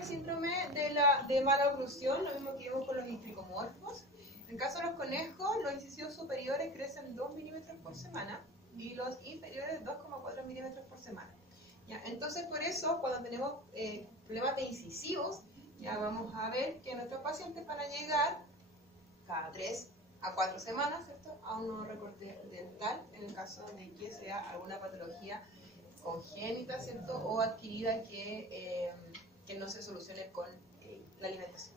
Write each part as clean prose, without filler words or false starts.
el síndrome de mala oclusión, lo mismo que vimos con los histricomorfos. En el caso de los conejos, los incisivos superiores crecen 2 milímetros por semana y los inferiores 2,4 milímetros por semana. ¿Ya? Entonces, por eso, cuando tenemos problemas de incisivos, ya vamos a ver que nuestros pacientes van a llegar cada 3 a 4 semanas, ¿cierto?, a un nuevo recorte dental, en el caso de que sea alguna patología congénita, ¿cierto?, o adquirida que no se solucione con la alimentación.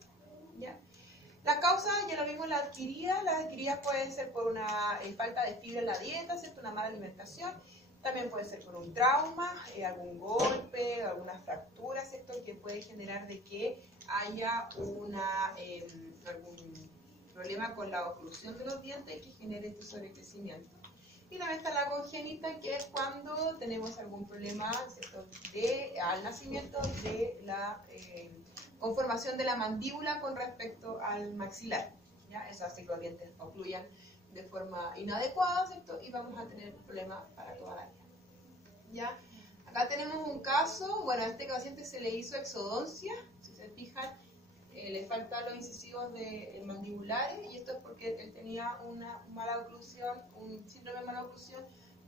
¿Ya? Las causas, ya lo vimos, las adquiridas pueden ser por una falta de fibra en la dieta, ¿cierto?, una mala alimentación. También puede ser por un trauma, algún golpe, alguna fractura, ¿cierto?, que puede generar de que haya algún problema con la oclusión de los dientes que genere este sobrecrecimiento. Y también está la congénita, que es cuando tenemos algún problema, ¿cierto?, al nacimiento de la conformación de la mandíbula con respecto al maxilar. ¿Ya? Eso hace que los dientes ocluyan de forma inadecuada, ¿cierto?, y vamos a tener problemas para toda la vida. ¿Ya? Acá tenemos un caso, bueno, a este paciente se le hizo exodoncia, si se fijan, le faltan los incisivos mandibulares, y esto es porque él tenía una mala oclusión, un síndrome de mala oclusión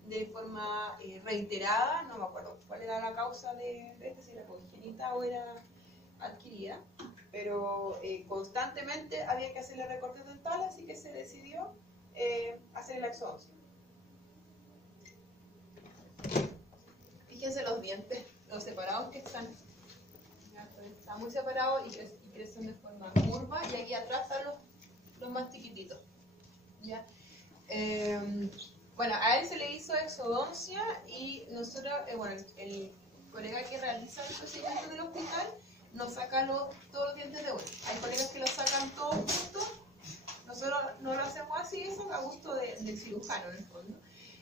de forma reiterada. No me acuerdo cuál era la causa de este, si era congénita o era adquirida, pero constantemente había que hacerle recortes dentales, así que se decidió hacer la exodoncia. Fíjense los dientes, los separados que están. Está muy separado y crecen de forma curva, y aquí atrás están los más chiquititos. ¿Ya? Bueno, a él se le hizo exodoncia, y nosotros, el colega que realiza el procedimiento en el hospital nos saca todos los dientes de uno. Hay colegas que los sacan todos juntos, nosotros no lo hacemos así, eso a gusto del cirujano en el fondo.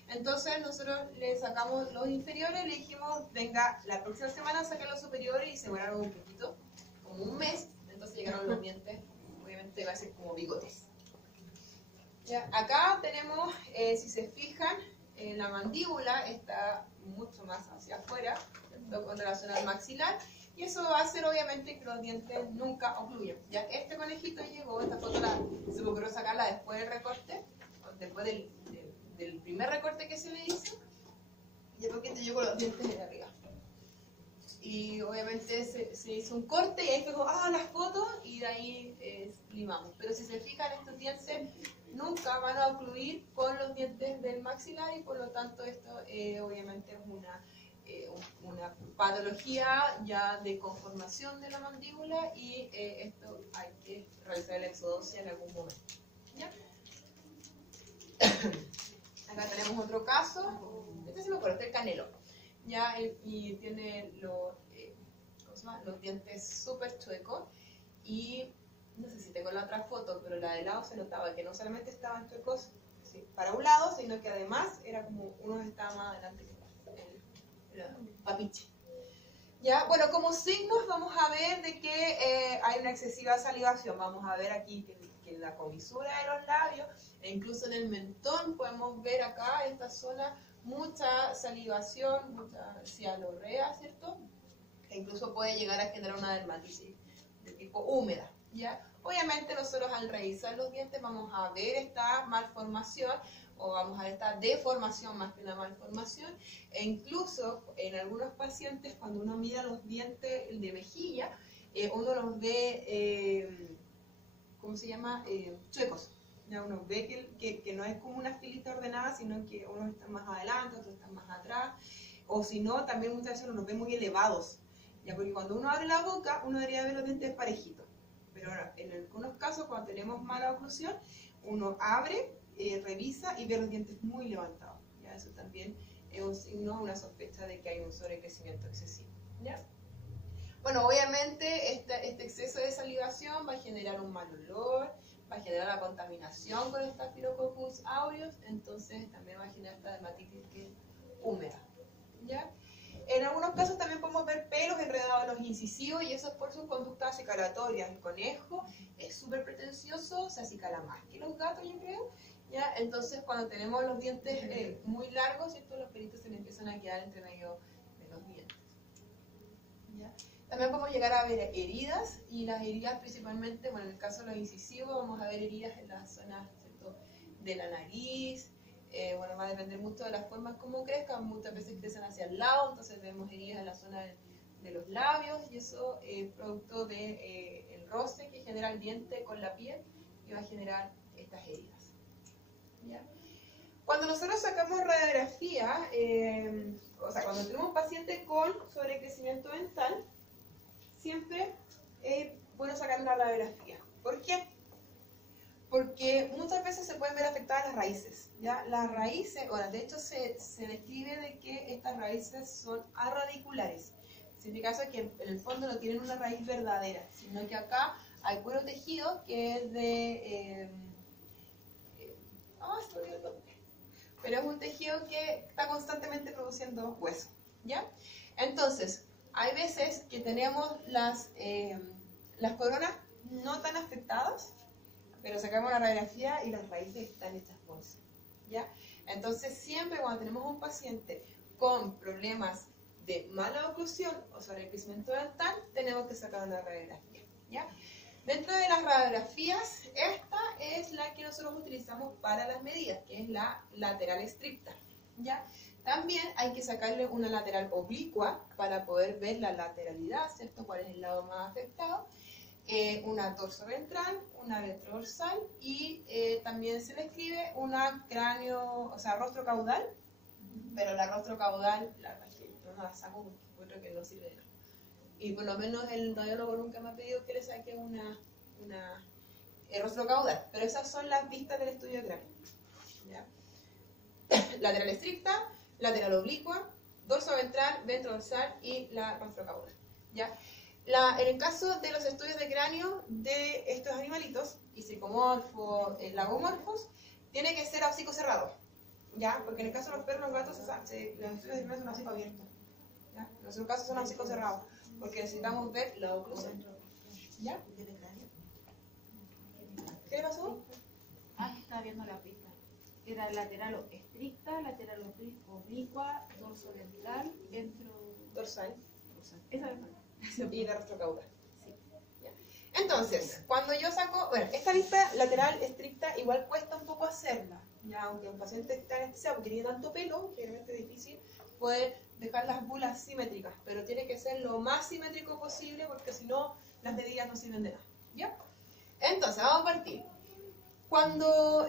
Entonces nosotros le sacamos los inferiores, le dijimos, venga, la próxima semana saca los superiores, y se demoraron un poquito, como un mes. Entonces llegaron los dientes, obviamente va a ser como bigotes. ¿Ya? Acá tenemos, si se fijan, la mandíbula está mucho más hacia afuera, ¿cierto?, con relación al maxilar, y eso va a hacer obviamente que los dientes nunca ocluyan. Ya este conejito llegó, esta foto se me ocurrió sacarla después del recorte, después del primer recorte que se le hizo, y el poquito llegó los dientes de arriba. Y obviamente se hizo un corte, y ahí fue como, las fotos, y de ahí limamos. Pero si se fijan, estos dientes nunca van a ocluir con los dientes del maxilar, y por lo tanto esto obviamente es una patología ya de conformación de la mandíbula, y esto hay que realizar la exodoncia en algún momento. ¿Ya? Acá tenemos otro caso, este se me ocurre, este es el Canelo, ¿ya? Y tiene los dientes súper chuecos, y no sé si tengo la otra foto, pero la de lado se notaba que no solamente estaban chuecos para un lado, sino que además era como uno estaba más adelante que el papiche. ¿Ya? Bueno, como signos vamos a ver de que hay una excesiva salivación. Vamos a ver aquí que en la comisura de los labios, e incluso en el mentón, podemos ver acá, en esta zona, mucha salivación, mucha cialorrea, ¿cierto?, que incluso puede llegar a generar una dermatitis de tipo húmeda. ¿Ya? Obviamente nosotros al revisar los dientes vamos a ver esta malformación, o vamos a ver esta deformación más que una malformación, e incluso en algunos pacientes, cuando uno mira los dientes de mejilla, uno los ve, ¿cómo se llama?, chuecos. Ya uno ve que no es como una filita ordenada, sino que unos están más adelante, otros están más atrás, o si no, también muchas veces uno los ve muy elevados. Ya, porque cuando uno abre la boca, uno debería ver los dientes parejitos. Pero ahora, en algunos casos, cuando tenemos mala oclusión, uno abre, revisa y ve los dientes muy levantados. ¿Ya? Eso también es un signo, una sospecha de que hay un sobrecrecimiento excesivo. ¿Ya? Bueno, obviamente este exceso de salivación va a generar un mal olor, va a generar la contaminación con Staphylococcus aureus, entonces también va a generar esta dermatitis que es húmeda. ¿Ya? En algunos casos también podemos ver pelos enredados en los incisivos, y eso es por sus conductas acicalatorias. El conejo es súper pretencioso, se acicala más que los gatos, yo creo. ¿Ya? Entonces, cuando tenemos los dientes muy largos, ¿cierto?, los pelitos se le empiezan a quedar entre medio de los dientes. ¿Ya? También podemos llegar a ver heridas, y las heridas principalmente, bueno, en el caso de los incisivos, vamos a ver heridas en las zonas, ¿cierto?, de la nariz. Bueno, va a depender mucho de las formas como crezcan, muchas veces crecen hacia el lado, entonces vemos heridas en la zona de los labios, y eso es producto del el roce que genera el diente con la piel, y va a generar estas heridas. ¿Ya? Cuando nosotros sacamos radiografía, o sea, cuando tenemos un paciente con sobrecrecimiento dental, siempre es bueno sacar una radiografía. ¿Por qué? Porque muchas veces se pueden ver afectadas las raíces, ¿ya? Las raíces, bueno, de hecho se describe de que estas raíces son arradiculares. Significa eso que en el fondo no tienen una raíz verdadera, sino que acá hay puro tejido que es de... estoy olvidando el nombre. Pero es un tejido que está constantemente produciendo hueso, ¿ya? Entonces, hay veces que tenemos las coronas no tan afectadas, pero sacamos la radiografía y las raíces están hechas bolsa, ¿ya? Entonces, siempre cuando tenemos un paciente con problemas de mala oclusión o sobrecrecimiento dental, tenemos que sacar una radiografía, ¿ya? Dentro de las radiografías, esta es la que nosotros utilizamos para las medidas, que es la lateral estricta, ¿ya? También hay que sacarle una lateral oblicua para poder ver la lateralidad, ¿cierto?, cuál es el lado más afectado. Una dorsoventral, una retrodorsal, y también se le escribe una cráneo, o sea, rostro caudal, pero la rostro caudal, la verdad es que no la saco porque encuentro que no sirve de nada. Y por lo menos el radiólogo nunca me ha pedido que le saque una rostro caudal, pero esas son las vistas del estudio de cráneo, ¿ya? Lateral estricta, lateral oblicua, dorso ventral, ventrodorsal y la rostro caudal, ¿ya? En el caso de los estudios de cráneo de estos animalitos, isicomorfos, lagomorfos, tiene que ser a hocico cerrado, ¿ya? Porque en el caso de los perros y los gatos, los estudios de cráneo son a hocico abierto, ¿ya? En nuestro caso son a hocico cerrado, porque necesitamos ver la oclusión, ¿ya? ¿Qué pasó? Estaba viendo la pista. Era lateral estricta, lateral oblicua, dorso ventral, Dorsal. Esa es Y de rostro caudal. Sí. ¿Ya? Entonces, cuando yo saco, bueno, esta vista lateral estricta igual cuesta un poco hacerla, ya, aunque un paciente está anestesiado porque tiene tanto pelo, generalmente es difícil poder dejar las bulas simétricas, pero tiene que ser lo más simétrico posible porque si no, las medidas no sirven de nada, ¿ya? Entonces, vamos a partir. Cuando,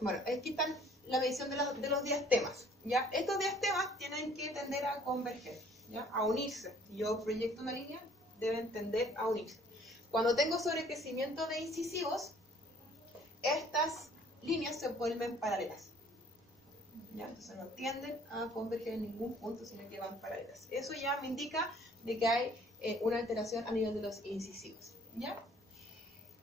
bueno, aquí están la medición de los diastemas, ¿ya? Estos diastemas tienen que tender a converger, ¿ya? A unirse. Si yo proyecto una línea, deben tender a unirse. Cuando tengo sobrecrecimiento de incisivos, estas líneas se vuelven paralelas, ¿ya? Entonces no tienden a converger en ningún punto, sino que van paralelas. Eso ya me indica de que hay una alteración a nivel de los incisivos, ¿ya?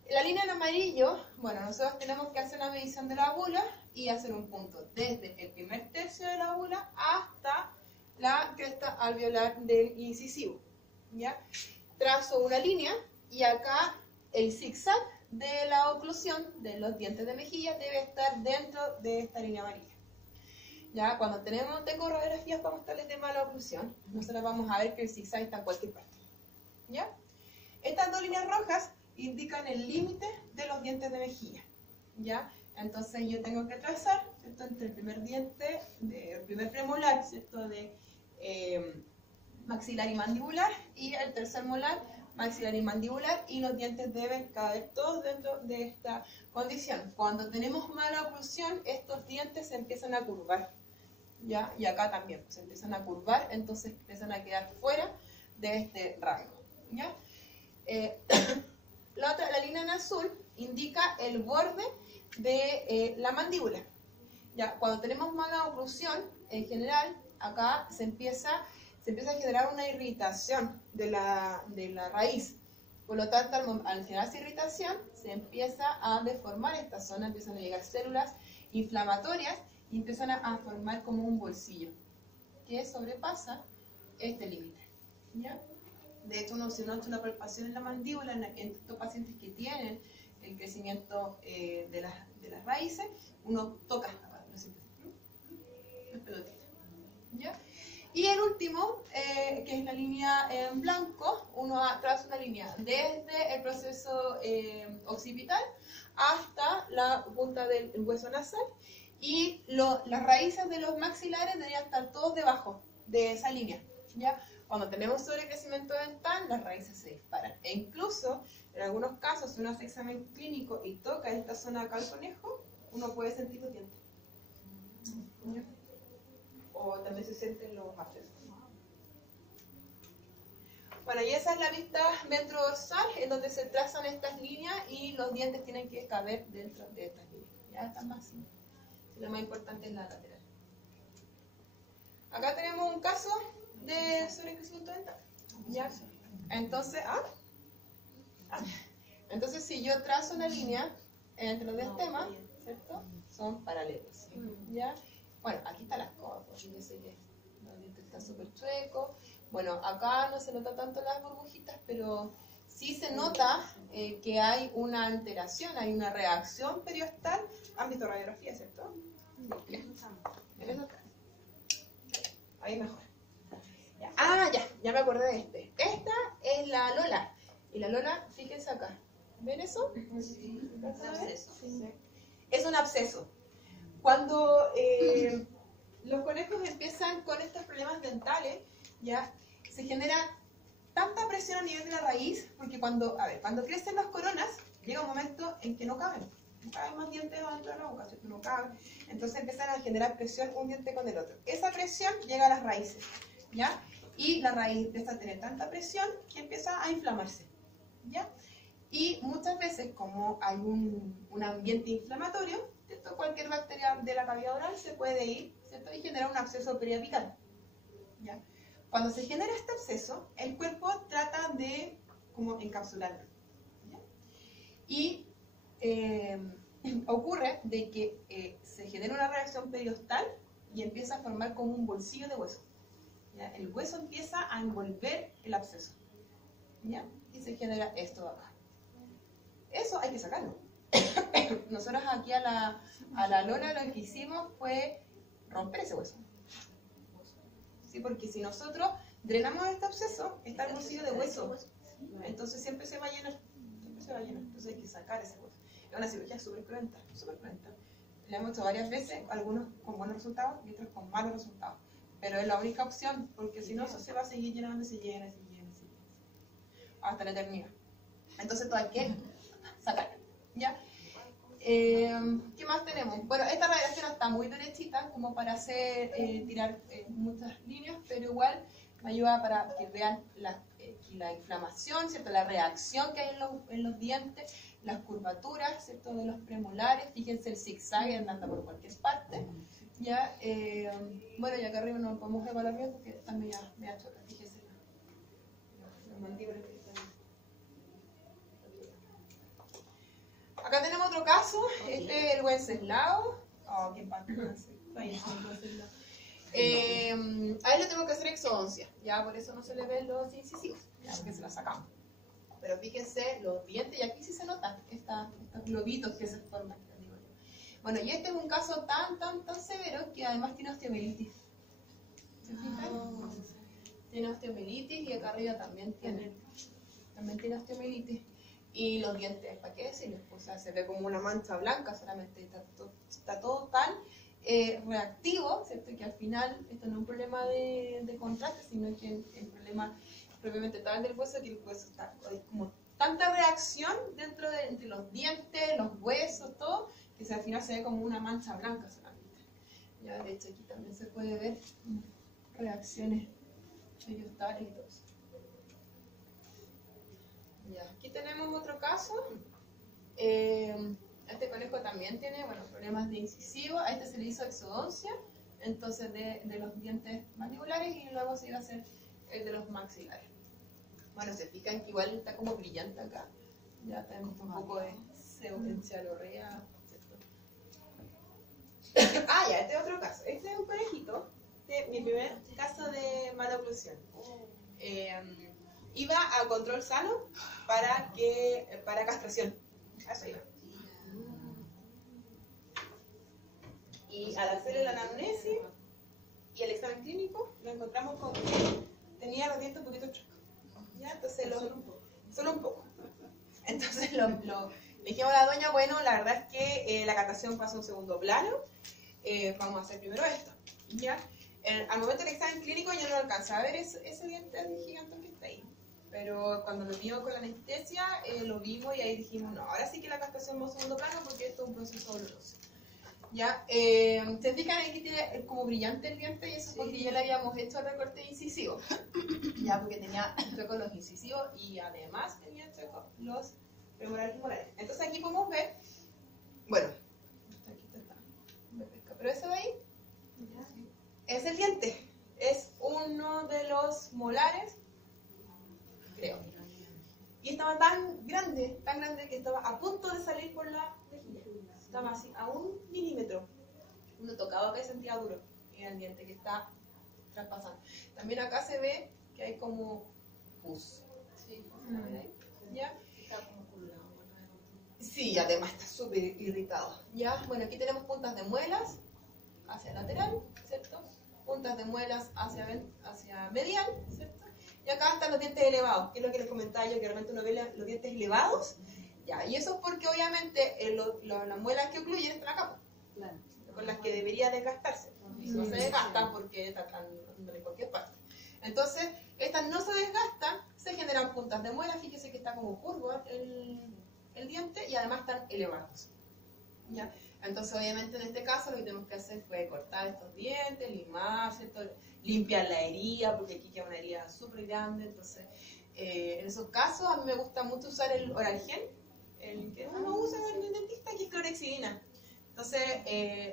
La línea en amarillo, bueno, nosotros tenemos que hacer la medición de la bula y hacer un punto desde el primer tercio de la bula hasta la cresta alveolar del incisivo, ¿ya? Trazo una línea y acá el zigzag de la oclusión de los dientes de mejilla debe estar dentro de esta línea amarilla. Ya, cuando tengo radiografías para mostrarles de mala oclusión, nosotros vamos a ver que el zigzag está en cualquier parte, ¿ya? Estas dos líneas rojas indican el límite de los dientes de mejilla, ¿ya? Entonces yo tengo que trazar, ¿cierto?, entre el primer diente, el primer premolar, ¿cierto?, de maxilar y mandibular, y el tercer molar, maxilar y mandibular, y los dientes deben caber todos dentro de esta condición. Cuando tenemos mala oclusión, estos dientes se empiezan a curvar, ¿ya? Y acá también se empiezan a curvar, entonces empiezan a quedar fuera de este rango, ¿ya? La línea en azul indica el borde de la mandíbula. Ya, cuando tenemos mala oclusión, en general, acá se empieza a generar una irritación de la raíz. Por lo tanto, al generarse irritación, se empieza a deformar esta zona, empiezan a llegar células inflamatorias y empiezan a formar como un bolsillo que sobrepasa este límite, ¿ya? De hecho, si uno hace una palpación en la mandíbula, en estos pacientes que tienen el crecimiento de las raíces, uno toca la pelotita, ¿ya? Y el último, que es la línea en blanco, uno traza una línea desde el proceso occipital hasta la punta del hueso nasal, y las raíces de los maxilares deberían estar todos debajo de esa línea, ¿ya? Cuando tenemos sobrecrecimiento dental, las raíces se disparan. E incluso, en algunos casos, si uno hace examen clínico y toca esta zona acá al conejo, uno puede sentir los dientes. ¿Ya? O también se sienten los abscesos. Bueno, y esa es la vista ventrodorsal, en donde se trazan estas líneas y los dientes tienen que caber dentro de estas líneas. Ya está más simple. Lo más importante es la lateral. Acá tenemos un caso de sobrecrecimiento dental. ¿Ya? Entonces, entonces, si yo trazo una línea entre los diastemas, ¿cierto? Son paralelos. ¿Ya? Bueno, aquí están las cosas. Fíjense que los dientes están súper chuecos. Bueno, acá no se nota tanto las burbujitas, pero sí se nota que hay una alteración, hay una reacción periostal. ¿Han visto radiografía, cierto? Ahí mejor. Ya me acordé de este. Esta es la Lola. Y la Lola, fíjense acá. ¿Ven eso? Sí. Es un absceso. Cuando los conejos empiezan con estos problemas dentales, ya se genera tanta presión a nivel de la raíz, porque cuando crecen las coronas, llega un momento en que no caben más dientes dentro de la boca, ¿cierto? No cabe. Entonces empiezan a generar presión un diente con el otro. Esa presión llega a las raíces, ¿ya? Y la raíz empieza a tener tanta presión que empieza a inflamarse, ¿ya? Y muchas veces, como hay un ambiente inflamatorio, ¿cierto? Cualquier bacteria de la cavidad oral se puede ir, ¿cierto? Y generar un absceso periapical, ¿ya? Cuando se genera este absceso, el cuerpo trata de como encapsularlo, ¿ya? Y ocurre de que se genera una reacción periostal y empieza a formar como un bolsillo de hueso, ¿ya? El hueso empieza a envolver el absceso, ¿ya? Y se genera esto de acá. Eso hay que sacarlo. Nosotros aquí a la Lola lo que hicimos fue romper ese hueso. ¿Sí? Porque si nosotros drenamos este absceso, está el bolsillo de hueso. Entonces siempre se va a llenar. Entonces hay que sacar ese hueso. Es una cirugía súper cruenta. La hemos hecho varias veces, algunos con buenos resultados y otros con malos resultados. Pero es la única opción, porque si no, eso se va a seguir llenando, se llena, hasta la eternidad. Entonces todo hay que sacarlo, ¿ya? ¿Qué más tenemos? Bueno, esta radiación está muy derechita como para tirar muchas líneas, pero igual me ayuda para que vean la inflamación, ¿cierto? La reacción que hay en los dientes, las curvaturas, ¿cierto? De los premolares. Fíjense el zigzag andando por cualquier parte, ¿ya? Bueno, y acá arriba no podemos evaluar bien porque están media chocas. Fíjense los mandíbulas que están. Acá tenemos otro caso, este es el Wenceslao. Oh, qué pantalla. A él le tengo que hacer exodoncia, ya por eso no se le ven los incisivos, ya porque se la sacamos. Pero fíjense los dientes, y aquí sí se notan estos globitos que se forman, digo yo. Bueno, y este es un caso tan severo que además tiene osteomielitis. ¿Se fijan? Tiene osteomielitis y acá arriba también tiene osteomielitis. Y los dientes, ¿para qué decirles? O sea, se ve como una mancha blanca solamente, está todo tan reactivo, ¿cierto? Que al final esto no es un problema de contraste, sino que es un problema propiamente tal del hueso, que el hueso está como tanta reacción entre los dientes, los huesos, todo, que al final se ve como una mancha blanca solamente. Ya, de hecho, aquí también se puede ver reacciones periostales y todo eso. Ya, aquí tenemos otro caso. Este conejo también tiene problemas de incisivo. A este se le hizo exodoncia, entonces de los dientes mandibulares, y luego se iba a hacer el de los maxilares. Bueno, se fijan que igual está como brillante acá. Ya tenemos un poco de pseudencialorrea. Ya, este es otro caso. Este es un conejito, mi primer caso de maloclusión. Iba a control sano para castración. Eso iba. Y al hacerle la anamnesis, y el examen clínico lo encontramos con que tenía los dientes un poquito chuecos. ¿Ya? Entonces, solo un poco. Entonces le dijimos a la doña, bueno, la verdad es que la captación pasa a un segundo plano, vamos a hacer primero esto. ¿Ya? Al momento del examen clínico yo no alcancé a ver ese diente gigantón que está ahí. Pero cuando lo vimos con la anestesia, lo vimos y ahí dijimos, no, ahora sí que la captación va a un segundo plano porque esto es un proceso doloroso. ¿Ya? ¿Se fijan aquí tiene como brillante el diente? Y eso es porque ya le habíamos hecho el recorte incisivo. Ya, porque tenía chuecos los incisivos y además tenía chuecos los femorales y molares. Entonces aquí podemos ver, bueno, aquí está, pero ese de ahí es el diente, es uno de los molares, creo. Y estaba tan grande que estaba a punto de salir por la mejilla. Estaba así, a 1 milímetro. Uno tocaba acá y sentía duro. Era el diente que está traspasando. También acá se ve que hay como pus. Sí, ¿Ya? está como colgado. Sí, además está súper irritado. ¿Ya? Bueno, aquí tenemos puntas de muelas hacia lateral, ¿cierto? Puntas de muelas hacia medial, ¿cierto? Y acá están los dientes elevados, que es lo que les comentaba yo, que realmente uno ve los dientes elevados. Ya, y eso es porque obviamente las muelas que ocluyen están acá, Claro. con las que debería desgastarse. No se desgastan porque están en cualquier parte. Entonces, estas no se desgastan, se generan puntas de muela, fíjese que está como curvo el diente y además están elevados. ¿Ya? Entonces, obviamente, en este caso lo que tenemos que hacer fue cortar estos dientes, limar, ¿cierto? Limpiar la herida, porque aquí queda una herida súper grande. Entonces, en esos casos, a mí me gusta mucho usar el Oralgen, el que uno usa en el dentista, que es clorexidina. Entonces,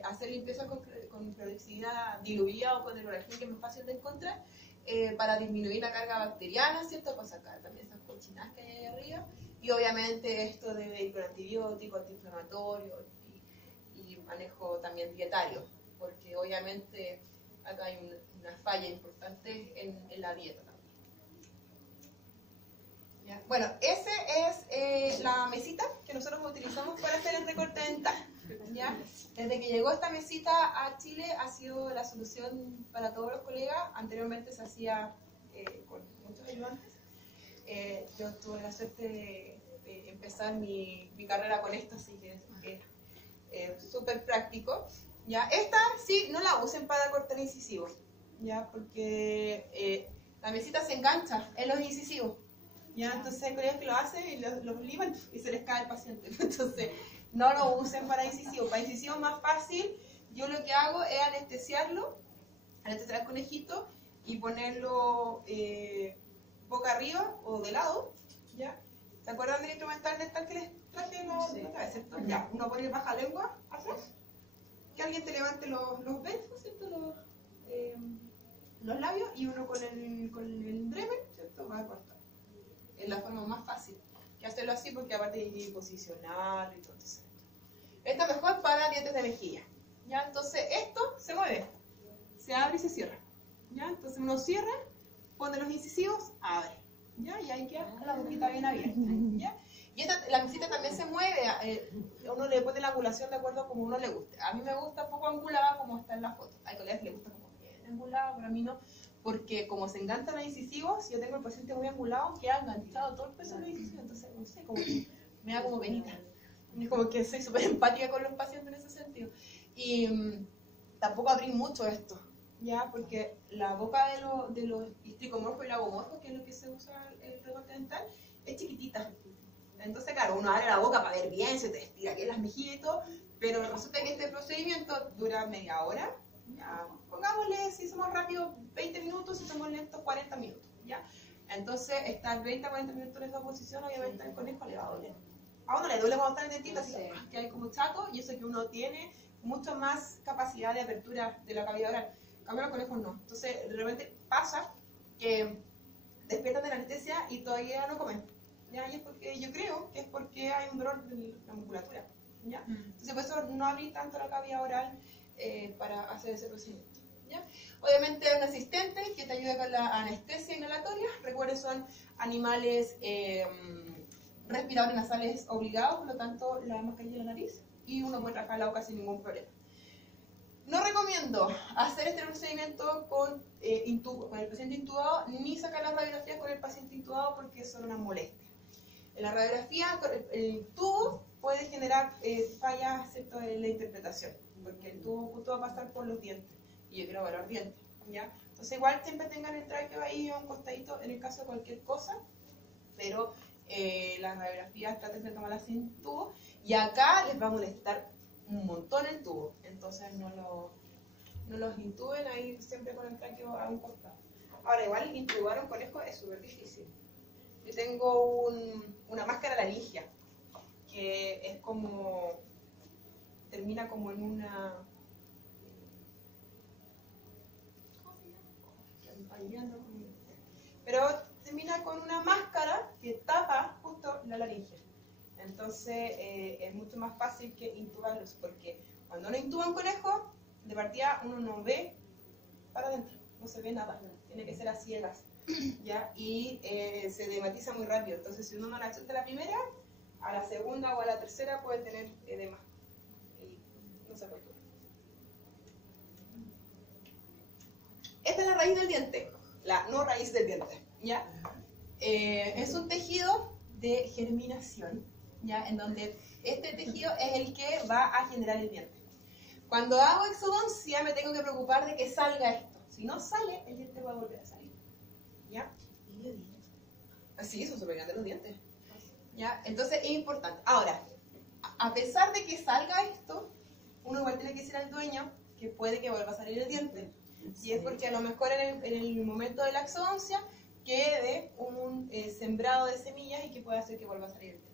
hacer limpieza con clorexidina diluida o con el Oralgen, que es más fácil de encontrar, para disminuir la carga bacteriana, ¿cierto? Para sacar también esas cochinadas que hay ahí arriba. Y obviamente esto de ir con antibióticos, antiinflamatorios y manejo también dietario, porque obviamente acá hay una falla importante en la dieta también. ¿Ya? Bueno, esa es la mesita que nosotros utilizamos para hacer el recorte dental. ¿Ya? Desde que llegó esta mesita a Chile ha sido la solución para todos los colegas. Anteriormente se hacía con muchos ayudantes. Yo tuve la suerte de empezar mi carrera con esto, así que es súper práctico. ¿Ya? Esta sí, no la usen para cortar incisivos, ¿ya? Porque la mesita se engancha en los incisivos. ¿Ya? Entonces hay colegas que lo hacen y los liman y se les cae el paciente. Entonces no lo usen para incisivos. Para incisivos más fácil, yo lo que hago es anestesiar el conejito y ponerlo boca arriba o de lado. ¿Ya? ¿Se acuerdan del instrumental dental que les traje la otra vez, ¿cierto? Ya, uno pone baja lengua atrás, que alguien te levante los belfos, ¿cierto? Los labios, y uno con el Dremel, ¿cierto? Va a cortar. Es la forma más fácil que hacerlo así, porque aparte hay que posicionarlo y todo eso. Esta es mejor para dientes de mejilla. ¿Ya? Entonces esto se mueve, se abre y se cierra. ¿Ya? Entonces uno cierra, pone los incisivos, abre. ¿Ya? Y ahí queda la boquita bien abierta. ¿Ya? Y la mesita también se mueve, uno le pone la angulación de acuerdo a como uno le guste. A mí me gusta un poco angulada como está en la foto. Hay colegas que les gusta como bien angulada, pero a mí no. Porque como se enganchan los incisivos, si yo tengo el paciente muy angulado, queda enganchado todo el peso de los incisivos, entonces no sé, como que me da como penita. Es como que soy súper empática con los pacientes en ese sentido. Y tampoco abrir mucho esto, ¿ya? Porque la boca de los histricomorfos y lagomorfos, que es lo que se usa el recorte dental, es chiquitita. Entonces, claro, uno abre la boca para ver bien, se te estira aquí las mejillas y todo, pero resulta que este procedimiento dura media hora. Ya, pongámosle, si somos rápidos, 20 minutos, si somos lentos, 40 minutos, ¿ya? Entonces, estar 20 a 40 minutos en esa posición, obviamente el conejo le va a doler. A uno le duele cuando está en el dentista, así que hay como chato, y eso que uno tiene mucho más capacidad de apertura de la cavidad oral. En cambio, los conejos no. Entonces, de repente pasa que despiertan de la anestesia y todavía no comen, ¿ya? Y es porque, yo creo que es porque hay un dolor en la musculatura, ¿ya? Entonces, por eso no abrir tanto la cavidad oral para hacer ese procedimiento, ¿ya? Obviamente hay un asistente que te ayuda con la anestesia inhalatoria. Recuerden, son animales respiradores nasales obligados, por lo tanto la mascarilla en la nariz y uno puede trabajar la boca sin ningún problema. No recomiendo hacer este procedimiento con el paciente intubado, ni sacar las radiografías con el paciente intubado porque son una molestia. En la radiografía, el tubo puede generar fallas, ¿cierto?, en la interpretación, porque el tubo justo va a pasar por los dientes, y yo quiero ver los dientes, ¿ya? Entonces igual siempre tengan el tráqueo ahí a un costadito en el caso de cualquier cosa, pero las radiografías traten de tomarlas sin tubo, y acá les va a molestar un montón el tubo, entonces no los intuben ahí siempre con el tráqueo a un costado. Ahora, igual intubar un conejo es súper difícil. Yo tengo una máscara laringia, que es como, termina como en una, ¿cómo se llama? Pero termina con una máscara que tapa justo la laringe. Entonces es mucho más fácil que intubarlos, porque cuando uno intuba un conejo, de partida uno no ve para adentro, no se ve nada, tiene que ser a ciegas, ¿ya? Y se edematiza muy rápido, entonces si uno no la chuta la primera, a la segunda o a la tercera puede tener edema y no se apertura. Esta es la raíz del diente, la no raíz del diente, ¿ya? Es un tejido de germinación, ¿ya? En donde este tejido es el que va a generar el diente. Cuando hago exodoncia me tengo que preocupar de que salga esto. Si no sale, el diente va a volver a salir, ¿ya? Así son súper grandes los dientes, ¿ya? Entonces es importante. Ahora, a pesar de que salga esto, uno igual tiene que decir al dueño que puede que vuelva a salir el diente. Y es porque a lo mejor en el momento de la exodoncia quede un sembrado de semillas y que puede hacer que vuelva a salir el diente.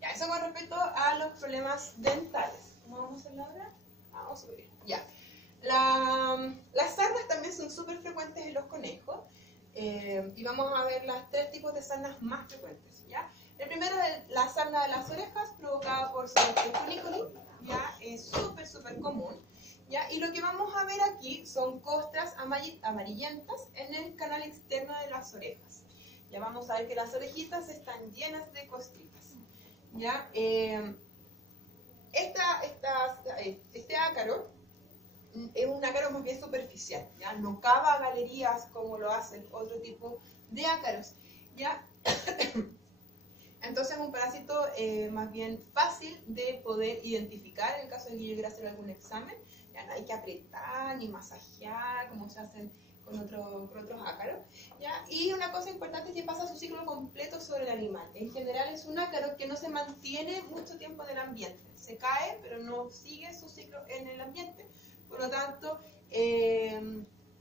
Ya, eso con respecto a los problemas dentales. ¿Cómo vamos a hacerlo ahora? Vamos a subir. Ya. Las sarnas también son súper frecuentes en los conejos. Y vamos a ver los 3 tipos de sarnas más frecuentes, ¿ya? El primero es la sarna de las orejas, provocada por Pseudostreptococcus funiculi, ¿ya? Es súper común, ¿ya? Y lo que vamos a ver aquí son costras amarillentas en el canal externo de las orejas. Ya vamos a ver que las orejitas están llenas de costritas, ¿ya? Este ácaro es un ácaro más bien superficial, ¿ya? No cava galerías como lo hacen otro tipo de ácaros, ¿ya? Entonces es un parásito más bien fácil de poder identificar en el caso de que yo quiera hacer algún examen. Ya no hay que apretar ni masajear como se hacen con otros ácaros, ¿ya? Y una cosa importante es que pasa su ciclo completo sobre el animal. En general es un ácaro que no se mantiene mucho tiempo en el ambiente. Se cae, pero no sigue su ciclo en el ambiente. Por lo tanto,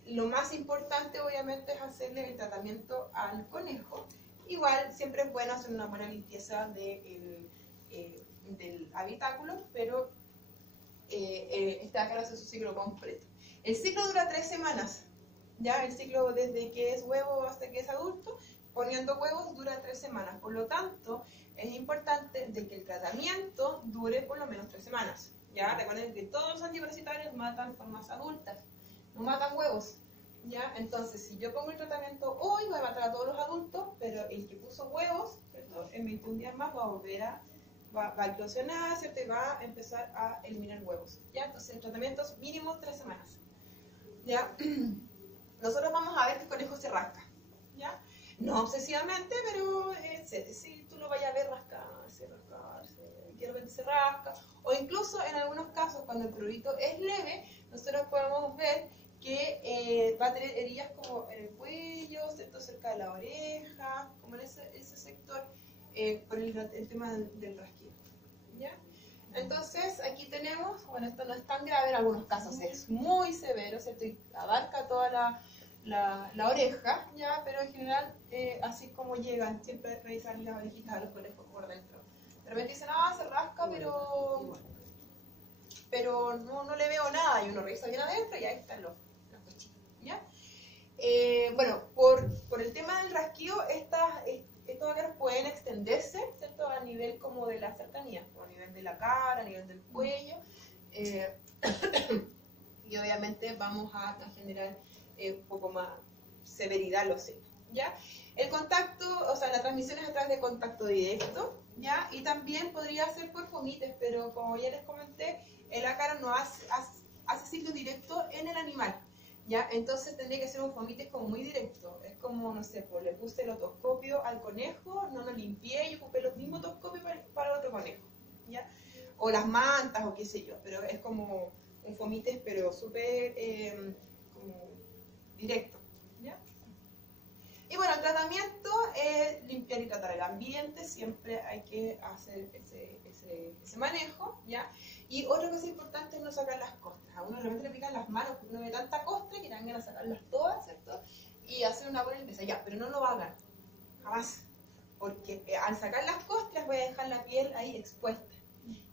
lo más importante obviamente es hacerle el tratamiento al conejo. Igual siempre es bueno hacer una buena limpieza del habitáculo, pero este ácaro hace su ciclo completo. El ciclo dura 3 semanas. Ya el ciclo desde que es huevo hasta que es adulto, poniendo huevos dura 3 semanas. Por lo tanto, es importante de que el tratamiento dure por lo menos 3 semanas. Ya recuerden que todos los antiparasitarios matan formas adultas, no matan huevos. ¿Ya? Entonces, si yo pongo el tratamiento hoy, voy a matar a todos los adultos, pero el que puso huevos, ¿cierto?, en 21 días más va a volver va a eclosionar, ¿cierto?, y va a empezar a eliminar huevos. ¿Ya? Entonces, el tratamiento es mínimo 3 semanas. ¿Ya? Nosotros vamos a ver que el conejo se rasca, ¿ya? No obsesivamente, pero si tú lo vayas a ver rascarse, que de repente se rasca, o incluso en algunos casos, cuando el prurito es leve, nosotros podemos ver que va a tener heridas como en el cuello, ¿cierto?, cerca de la oreja, como en ese sector, por el tema del rasquido, ¿ya? Entonces, aquí tenemos, bueno, esto no es tan grave, en algunos casos es muy severo, ¿cierto?, y abarca toda la oreja, ¿ya? Pero en general, así como llegan, siempre revisan las orejitas a los conejos por dentro. De repente dicen, se rasca, pero no le veo nada, y uno revisa bien adentro y ahí están los cochitos, ¿ya? Bueno, por el tema del rasquido, estos ácaros pueden extenderse, ¿cierto?, a nivel como de la cercanía, a nivel de la cara, a nivel del cuello, y obviamente vamos a generar un poco más severidad los signos, ¿ya? El contacto, o sea, la transmisión es a través de contacto directo, ¿ya? Y también podría ser por fomites, pero como ya les comenté, el ácaro no hace ciclo directo en el animal, ¿ya? Entonces tendría que ser un fomites como muy directo. Es como, no sé, pues le puse el otoscopio al conejo, no lo limpié y ocupé los mismos otoscopios para el otro conejo, ¿ya? O las mantas o qué sé yo, pero es como un fomites pero súper como directo, ¿ya? Y bueno, el tratamiento es limpiar y tratar el ambiente, siempre hay que hacer ese manejo, ¿ya? Y otra cosa importante es no sacar las costras. A uno realmente le pican las manos porque uno ve tanta costra que dan ganas de sacarlas todas, ¿cierto? Y hacer una buena limpieza, ya, pero no lo hagan, jamás, porque al sacar las costras voy a dejar la piel ahí expuesta.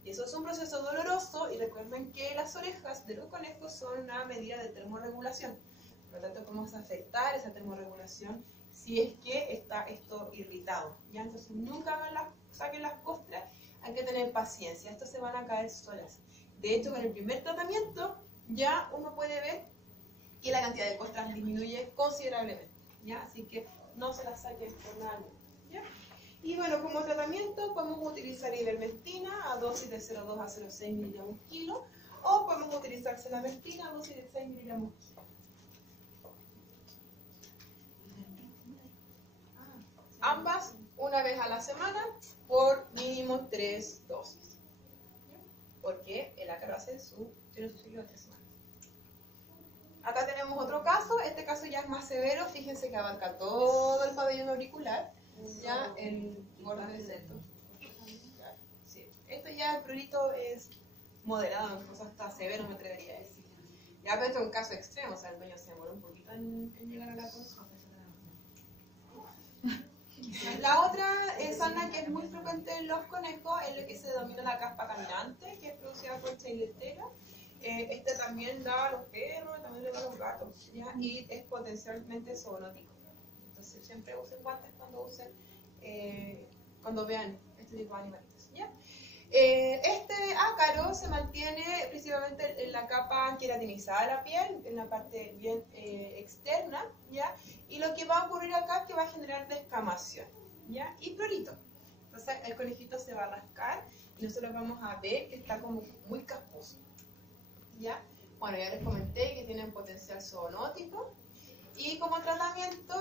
Y eso es un proceso doloroso y recuerden que las orejas de los conejos son una medida de termorregulación. Por lo tanto, podemos afectar esa termorregulación si es que está esto irritado. ¿Ya? Entonces, nunca saquen las costras, hay que tener paciencia. Estas se van a caer solas. De hecho, con el primer tratamiento ya uno puede ver que la cantidad de costras disminuye considerablemente. ¿Ya? Así que no se las saquen por nada. ¿Ya? Y bueno, como tratamiento podemos utilizar ivermectina a dosis de 0,2 a 0,6 miligramos kilo, o podemos utilizar celavertina a dosis de 6 miligramos kilo. Ambas una vez a la semana por mínimo 3 dosis. Porque el ácaro tiene su ciclo de 3 semanas. Acá tenemos otro caso, este caso ya es más severo, fíjense que abarca todo el pabellón auricular, ya el borde del centro. Sí. Esto ya el prurito es moderado, incluso hasta severo me atrevería a decir. Ya, pero esto es un caso extremo, o sea, el dueño se demoró un poquito en llegar a la consulta. La otra sarna que es muy frecuente en los conejos es lo que se denomina la caspa caminante, que es producida por Chailetera. Este también da a los perros, también le da a los gatos, ¿ya? Y es potencialmente zoonótico. Entonces siempre usen guantes cuando vean este tipo de animalitos, ¿ya? Este ácaro se mantiene principalmente en la capa queratinizada de la piel, en la parte bien externa, ¿ya? Y lo que va a ocurrir acá es que va a generar descamación, ¿ya? Y prurito. Entonces el conejito se va a rascar y nosotros vamos a ver que está como muy casposo, ¿ya? Bueno, ya les comenté que tienen potencial zoonótico. Y como tratamiento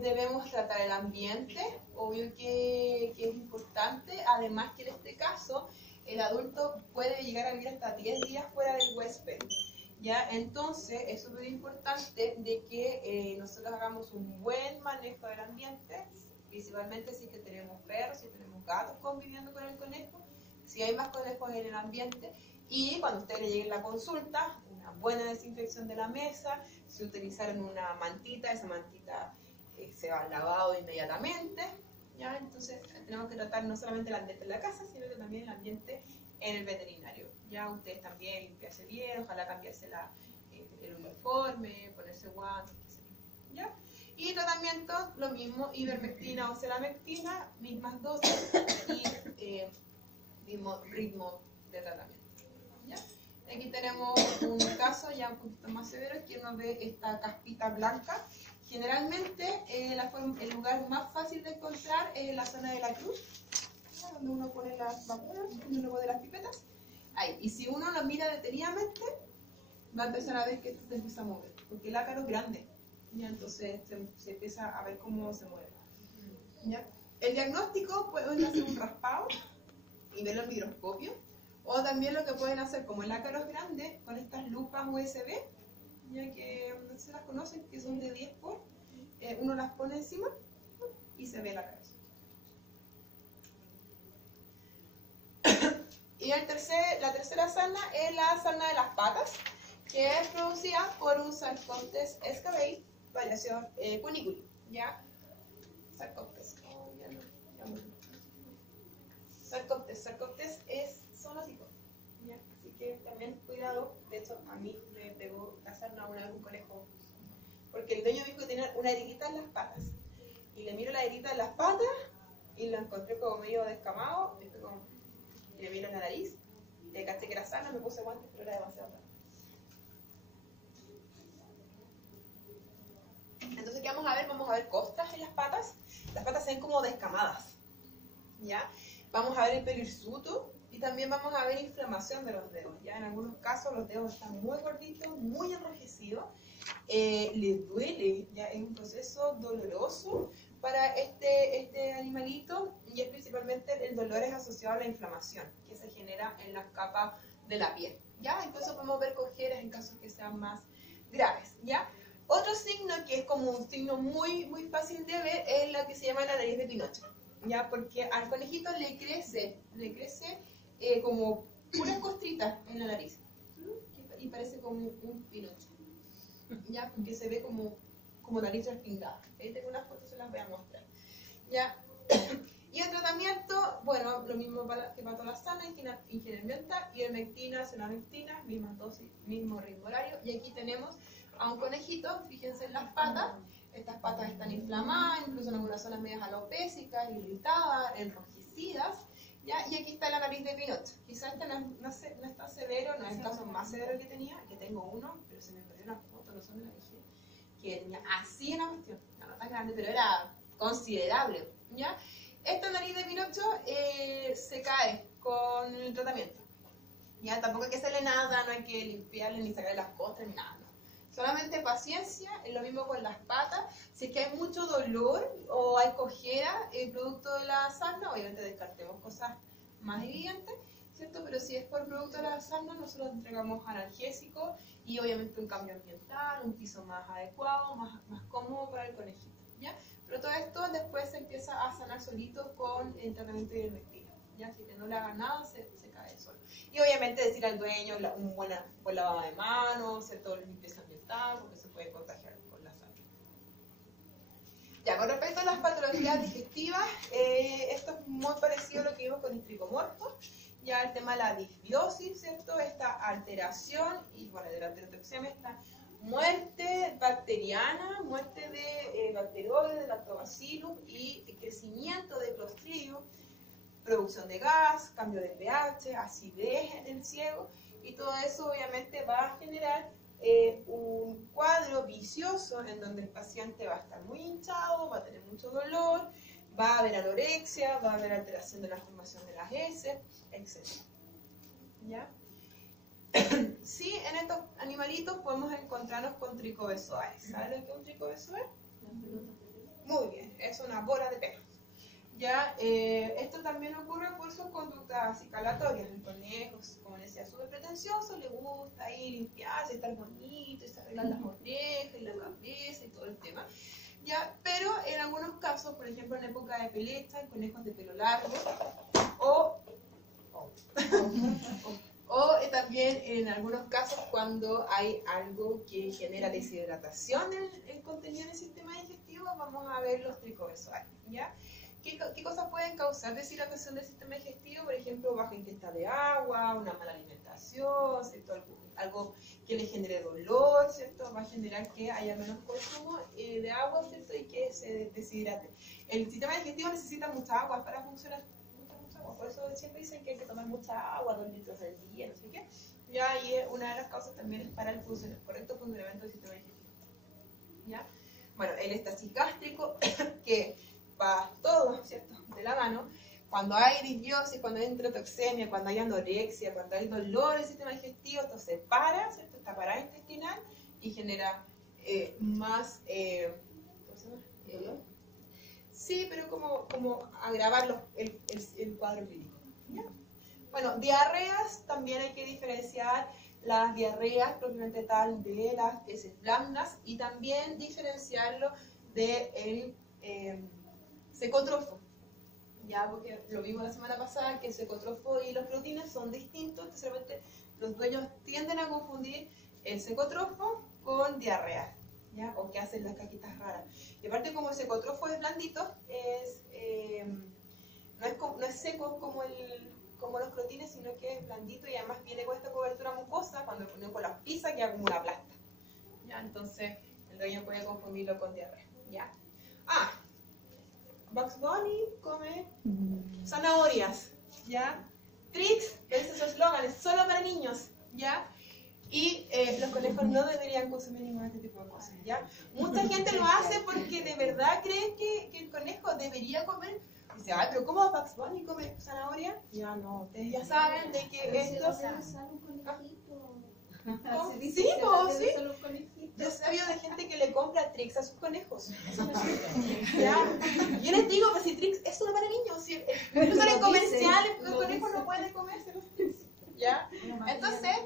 debemos tratar el ambiente, obvio que es importante, además que en este caso el adulto puede llegar a vivir hasta 10 días fuera del huésped, ¿ya? Entonces es súper importante de que nosotros hagamos un buen manejo del ambiente, principalmente si es que tenemos perros, si tenemos gatos conviviendo con el conejo, si hay más conejos en el ambiente, y cuando ustedes le lleguen la consulta, una buena desinfección de la mesa. Si utilizaron una mantita, esa mantita se va al lavado inmediatamente, ¿ya? Entonces tenemos que tratar no solamente el ambiente en la casa, sino que también el ambiente en el veterinario. Ya ustedes también limpiarse bien, ojalá cambiarse el uniforme, ponerse guantes, ¿ya? Y tratamiento, lo mismo, ivermectina o celamectina, mismas dosis y mismo ritmo de tratamiento. ¿Ya? Aquí tenemos un caso ya un poquito más severo, que uno ve esta caspita blanca. Generalmente el lugar más fácil de encontrar es en la zona de la cruz, ¿ya? Donde uno pone las vacunas, donde uno pone las pipetas. Ahí. Y si uno lo mira detenidamente, va a empezar a ver que esto se empieza a mover, porque el ácaro es grande, ¿ya? Entonces se empieza a ver cómo se mueve, ¿ya? El diagnóstico pueden hacer un raspado y verlo en microscopio, o también lo que pueden hacer, como el ácaro es grande, con estas lupas USB, ya que no se las conocen, que son de 10 por, uno las pone encima y se ve la cabeza. Y la tercera sarna es la sarna de las patas, que es producida por un Sarcoptes escabei, variación cuniculi, ¿ya? Sarcoptes, Sarcoptes es zoonótico, ¿ya? Así que también cuidado. De hecho, a mí me pegó la sarna una vez un conejo, porque el dueño dijo que tenía una heridita en las patas, y le miro la heridita en las patas y lo encontré como medio descamado, y le miro la nariz, le caché que era sana, me puse guantes, pero era demasiado tarde. Entonces, ¿qué vamos a ver? Vamos a ver costras en las patas. Las patas se ven como descamadas, ¿ya? Vamos a ver el pelo hirsuto, Y también vamos a ver inflamación de los dedos. Ya en algunos casos los dedos están muy gorditos, muy enrojecidos. Les duele, ya es un proceso doloroso para este animalito, y es principalmente el dolor es asociado a la inflamación que se genera en las capas de la piel. ¿Ya? Incluso podemos ver cojeras en casos que sean más graves. ¿Ya? Otro signo que es como un signo muy, muy fácil de ver es lo que se llama la nariz de Pinocho. ¿Ya? Porque al conejito le crece como unas costritas en la nariz y parece como un Pinocho. ¿Ya? Porque se ve como nariz respingada. Ahí tengo unas fotos, se las voy a mostrar. ¿Ya? Y el tratamiento, bueno, lo mismo que patolazana, higiene ambiental, ivermectina, senamectina, misma dosis, mismo ritmo horario. Y aquí tenemos a un conejito, fíjense en las patas. Estas patas están inflamadas, incluso en algunas zonas medias alopésicas, irritadas, enrojecidas. ¿Ya? Y aquí está la nariz de Pinocho. Quizás este no está severo, no es el caso más severo que tenía, que tengo uno, pero se me perdió una foto, no sé dónde la dejé, que tenía así una cuestión, no tan grande, pero era considerable. ¿Ya? Esta nariz de Pinocho se cae con el tratamiento. ¿Ya? Tampoco hay que hacerle nada, no hay que limpiarle ni sacarle las costras ni nada. No. Solamente paciencia, es lo mismo con las patas. Si es que hay mucho dolor o hay cojera producto de la sarna, obviamente descartemos cosas más evidentes, ¿cierto? Pero si es por producto de la sarna, nosotros entregamos analgésicos y obviamente un cambio ambiental, un piso más adecuado, más cómodo para el conejito. ¿Ya? Pero todo esto después se empieza a sanar solito con el tratamiento de ivermectina. ¿Ya? Así que no le haga nada, se cae solo. Y obviamente decir al dueño un buen lavado de manos, hacer todo el limpieza ambiental, porque se puede contagiar con la sangre. Ya, con respecto a las patologías digestivas, esto es muy parecido a lo que vimos con el tricomorfo. Ya el tema de la disbiosis, ¿cierto? Esta alteración, y bueno, de la teratexemia, esta muerte bacteriana, muerte de bacteroides, de lactobacillus y crecimiento de Clostridium, producción de gas, cambio de pH, acidez en el ciego, y todo eso obviamente va a generar un cuadro vicioso en donde el paciente va a estar muy hinchado, va a tener mucho dolor, va a haber anorexia, va a haber alteración de la formación de las heces, etc. ¿Ya? Sí, en estos animalitos podemos encontrarnos con tricobezoares. ¿Sabes lo que es un tricobezoar? Muy bien, es una bola de pelo. ¿Ya? Esto también ocurre por sus conductas acicalatorias. El conejo, como les decía, súper pretencioso, le gusta ir limpiarse, estar bonito, y se arreglar las orejas y la cabeza y todo el tema. ¿Ya? Pero en algunos casos, por ejemplo en época de pelecha, conejos de pelo largo, o también en algunos casos cuando hay algo que genera deshidratación en el contenido del sistema digestivo, vamos a ver los tricobezoares. ¿Ya? ¿Qué cosas pueden causar deshidratación del sistema digestivo? Por ejemplo, baja ingesta de agua, una mala alimentación, ¿cierto? Algo que le genere dolor, ¿cierto? Va a generar que haya menos consumo de agua, ¿cierto? Y que se deshidrate. El sistema digestivo necesita mucha agua para funcionar. Mucha agua. Por eso siempre dicen que hay que tomar mucha agua, 2 litros al día, no sé qué. ¿Ya? Y una de las causas también es para el correcto funcionamiento del sistema digestivo. ¿Ya? Bueno, el éxtasis gástrico, que va todo, ¿cierto?, de la mano. Cuando hay disbiosis, cuando hay enterotoxemia, cuando hay anorexia, cuando hay dolor en el sistema digestivo, esto se para, ¿cierto?, esta parada intestinal y genera más, ¿cómo se llama? Sí, pero como agravar el cuadro clínico. ¿Ya? Bueno, diarreas, también hay que diferenciar las diarreas propiamente tal de las heces blandas y también diferenciarlo del secotrofo, ya, porque lo vimos la semana pasada que el secotrofo y los proteínas son distintos, entonces realmente los dueños tienden a confundir el secotrofo con diarrea, ¿ya? O que hacen las caquitas raras. Y aparte, como el secotrofo es blandito, no es seco como los proteínas, sino que es blandito y además viene con esta cobertura mucosa, cuando el conejo las pisa queda como una plasta, ¿ya? Entonces el dueño puede confundirlo con diarrea, ¿ya? Bugs Bunny come zanahorias, ¿ya? Trix, esos eslóganes, solo para niños, ¿ya? Y los conejos no deberían consumir ningún de este tipo de cosas, ¿ya? Mucha gente lo hace porque de verdad creen que el conejo debería comer. dice, ay, pero ¿cómo Bugs Bunny come zanahoria? Ya no, ustedes ya saben de que esto... Sí, pues, sí. Yo he sabido de gente que le compra Trix a sus conejos. ¿Ya? Yo les digo, pues si Trix es solo para niños, si incluso en comerciales los conejos no pueden comerse los Trix. ¿Ya? Entonces,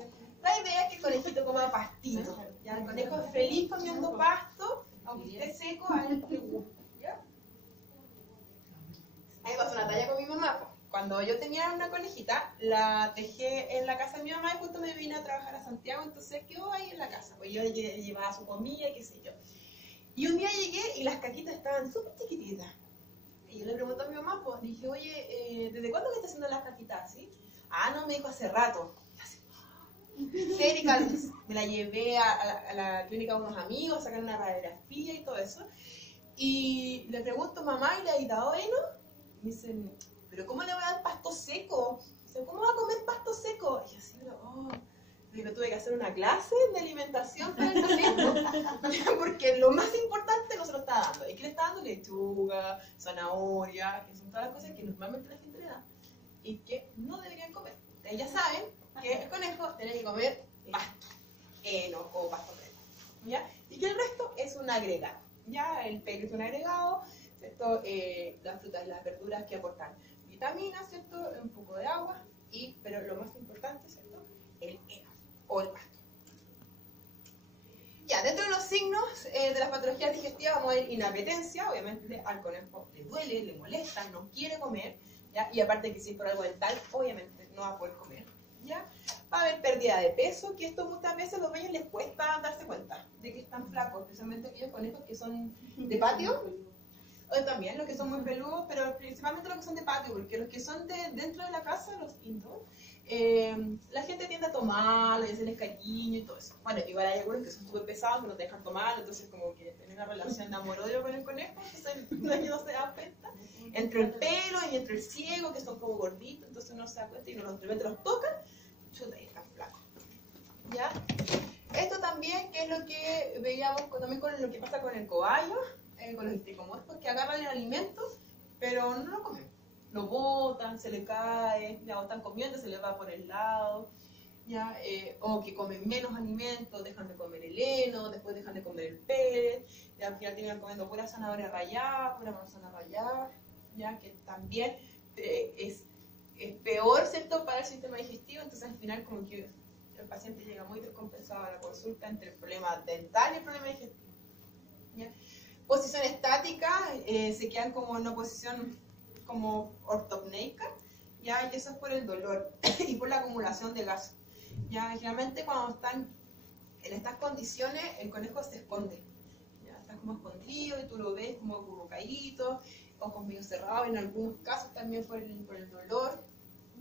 la idea es que el conejito coma pastito. ¿Ya? El conejo es feliz comiendo pasto, aunque esté seco, a él le gusta. ¿Ya? Ahí pasó una talla con mi mamá. Cuando yo tenía una conejita, la dejé en la casa de mi mamá y justo me vine a trabajar a Santiago, entonces quedó ahí en la casa. Pues yo llevaba su comida y qué sé yo. Y un día llegué y las caquitas estaban súper chiquititas. Y yo le pregunté a mi mamá, pues dije, oye, ¿desde cuándo me está haciendo las caquitas así? Ah, no, me dijo hace rato. Erika, me la llevé a la clínica de unos amigos, sacaron una radiografía y todo eso. Y le pregunto, mamá, ¿y le has dado heno? Me dicen, ¿pero cómo le voy a dar pasto seco? Dice, ¿cómo va a comer pasto seco? Y yo así, pero tuve que hacer una clase de alimentación para el conejo, porque lo más importante no se lo está dando. ¿Y qué le está dando? Lechuga, zanahoria, que son todas las cosas que normalmente la gente le da y que no deberían comer. Ustedes ya saben que el conejo tiene que comer pasto, heno o pasto seco, ¿ya? Y que el resto es un agregado, ¿ya? El pelo es un agregado, ¿cierto? Las frutas y las verduras que aportan vitaminas, ¿cierto? Un poco de agua, pero lo más importante, ¿cierto? El heno o el pasto. Ya, dentro de los signos de las patologías digestivas vamos a ver inapetencia, obviamente al conejo le duele, le molesta, no quiere comer, ¿ya? Y aparte que si es por algo dental, obviamente no va a poder comer, ¿ya? Va a haber pérdida de peso, que esto muchas veces a los dueños les cuesta darse cuenta de que están flacos, especialmente aquellos conejos que son de patio, o también los que son muy peludos, pero principalmente los que son de patio, porque los que son dentro de la casa, los indoor, la gente tiende a tomarlo y hacerles cariño y todo eso. Bueno, igual hay algunos que son súper pesados, que no te dejan tomar, entonces como que tienen una relación de amor-odio con el conejo, entonces el dueño no se da cuenta. Entre el pelo y entre el ciego, que son como gorditos, entonces uno se da cuenta y de repente los tocan, chuta, y están flacos. ¿Ya? Esto también, que es lo que veíamos también con lo que pasa con el cobayo, con los isticomorfos, que agarran el alimento, pero no lo comen. Lo botan, se le cae, ya están comiendo, se les va por el lado, ¿ya? O que comen menos alimentos, dejan de comer el heno, después dejan de comer el pez, y al final terminan comiendo pura zanahoria rallada, pura manzana rallada, ¿ya? Que también es peor, ¿cierto?, para el sistema digestivo, entonces al final como que el paciente llega muy descompensado a la consulta entre el problema dental y el problema digestivo, ¿ya? Posición estática, se quedan como en una posición como ortopneica, ¿ya? Y eso es por el dolor y por la acumulación de gas. ¿Ya? Generalmente cuando están en estas condiciones, el conejo se esconde, ¿ya? Está como escondido y tú lo ves como acurrucadito, ojos medio cerrados, en algunos casos también por el dolor,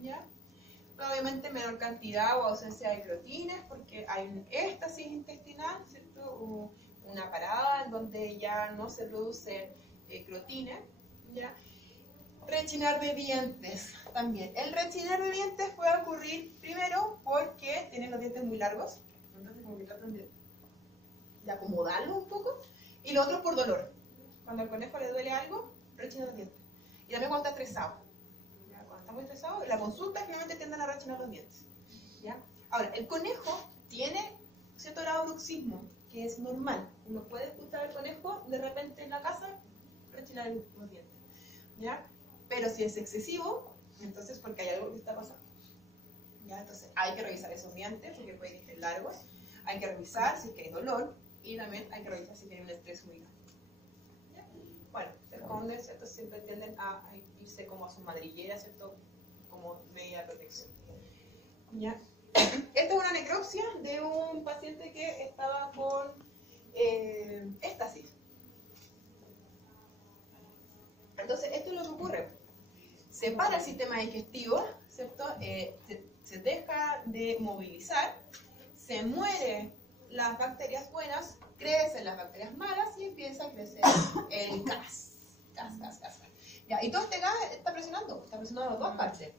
¿ya? Pero obviamente menor cantidad o ausencia de creotines, porque hay un éxtasis intestinal, ¿cierto? O una parada en donde ya no se produce creotines, ¿ya? Rechinar de dientes también. El rechinar de dientes puede ocurrir primero porque tienen los dientes muy largos, entonces como que tratan de acomodarlos un poco, y lo otro por dolor. Cuando al conejo le duele algo, rechina los dientes. Y también cuando está estresado. ¿Ya? Cuando está muy estresado, en la consulta generalmente tienden a rechinar los dientes. ¿Ya? Ahora, el conejo tiene cierto grado de bruxismo, que es normal. Uno puede escuchar al conejo de repente en la casa rechinar los dientes, ¿ya? Pero si es excesivo, entonces porque hay algo que está pasando, ¿ya? Entonces hay que revisar esos dientes porque pueden que estén largos, hay que revisar si es que hay dolor y también hay que revisar si tienen un estrés muy grande, ¿ya? Bueno, se esconden, ¿cierto? Siempre tienden a irse como a su madriguera, ¿cierto? Como medida de protección, ¿ya? Esta es una necropsia de un paciente que estaba con éxtasis. Entonces, esto es lo que ocurre. Se para el sistema digestivo, ¿cierto? Se deja de movilizar, se mueren las bacterias buenas, crecen las bacterias malas y empieza a crecer el gas. ¿Ya? Y todo este gas está presionando las dos partes.